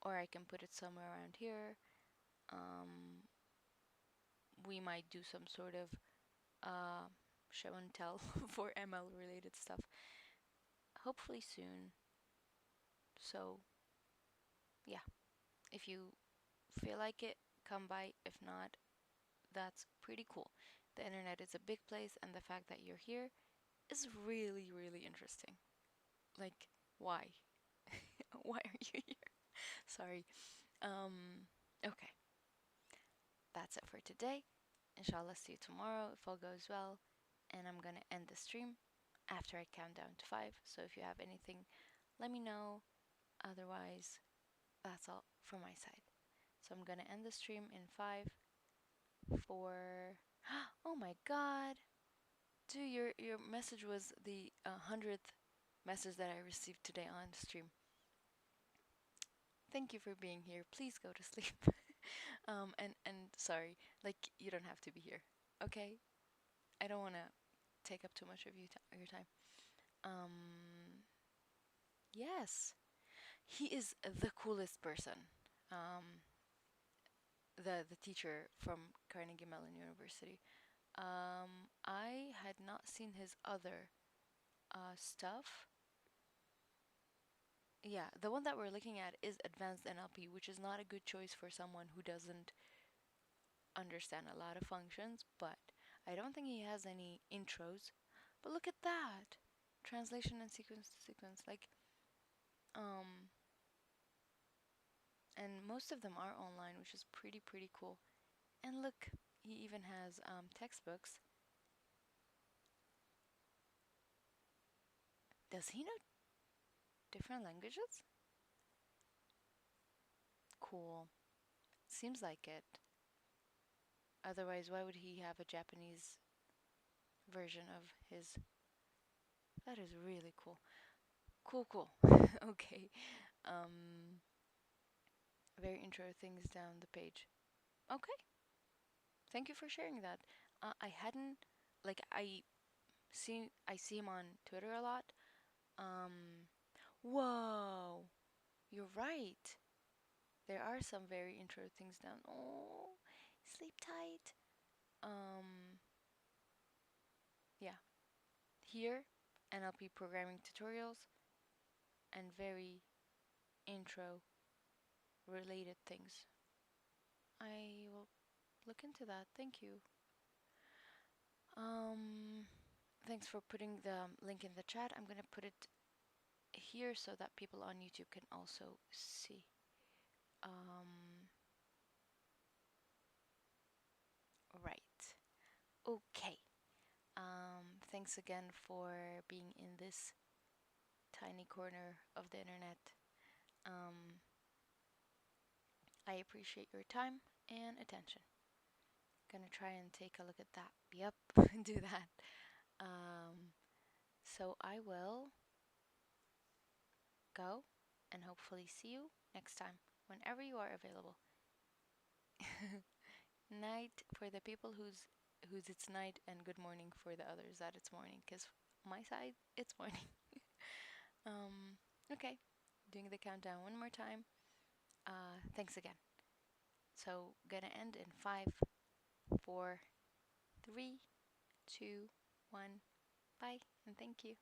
or I can put it somewhere around here. We might do some sort of show and tell for ML related stuff, hopefully soon. So, yeah, if you feel like it, come by. If not, that's pretty cool. The internet is a big place, and the fact that you're here is really, really interesting. Like, why? Why are you here? Sorry. Okay. That's it for today. Inshallah, see you tomorrow if all goes well. And I'm gonna end the stream after I count down to 5. So if you have anything, let me know. Otherwise, that's all from my side. So I'm gonna end the stream in 5, 4. Oh my god. Dude, your message was the 100th message that I received today on stream. Thank you for being here. Please go to sleep. And sorry, like you don't have to be here. Okay? I don't want to take up too much of your time. Yes. He is the coolest person. Um the teacher from Carnegie Mellon University. I had not seen his other stuff. Yeah, the one that we're looking at is advanced NLP, which is not a good choice for someone who doesn't understand a lot of functions, but I don't think he has any intros. But look at that. Translation and sequence to sequence. Like, and most of them are online, which is pretty cool. And look, he even has textbooks. Does he know different languages? Cool. Seems like it. Otherwise, why would he have a Japanese version of his? That is really cool. Cool. Okay. Very intro things down the page. Okay. Thank you for sharing that. I hadn't like I see him on Twitter a lot. Whoa. You're right. There are some very intro things down. Oh, sleep tight. Yeah. Here, NLP programming tutorials and very intro related things. I will look into that. Thank you. Thanks for putting the link in the chat. I'm gonna put it here so that people on YouTube can also see. Right. Okay. Thanks again for being in this tiny corner of the internet. I appreciate your time and attention. Gonna try and take a look at that. Yep, do that. So I will go and hopefully see you next time, whenever you are available. Night for the people whose it's night, and good morning for the others that it's morning, because my side it's morning. Okay, doing the countdown one more time. Thanks again. So, gonna end in 5, 4, 3, 2, 1. Bye, and thank you.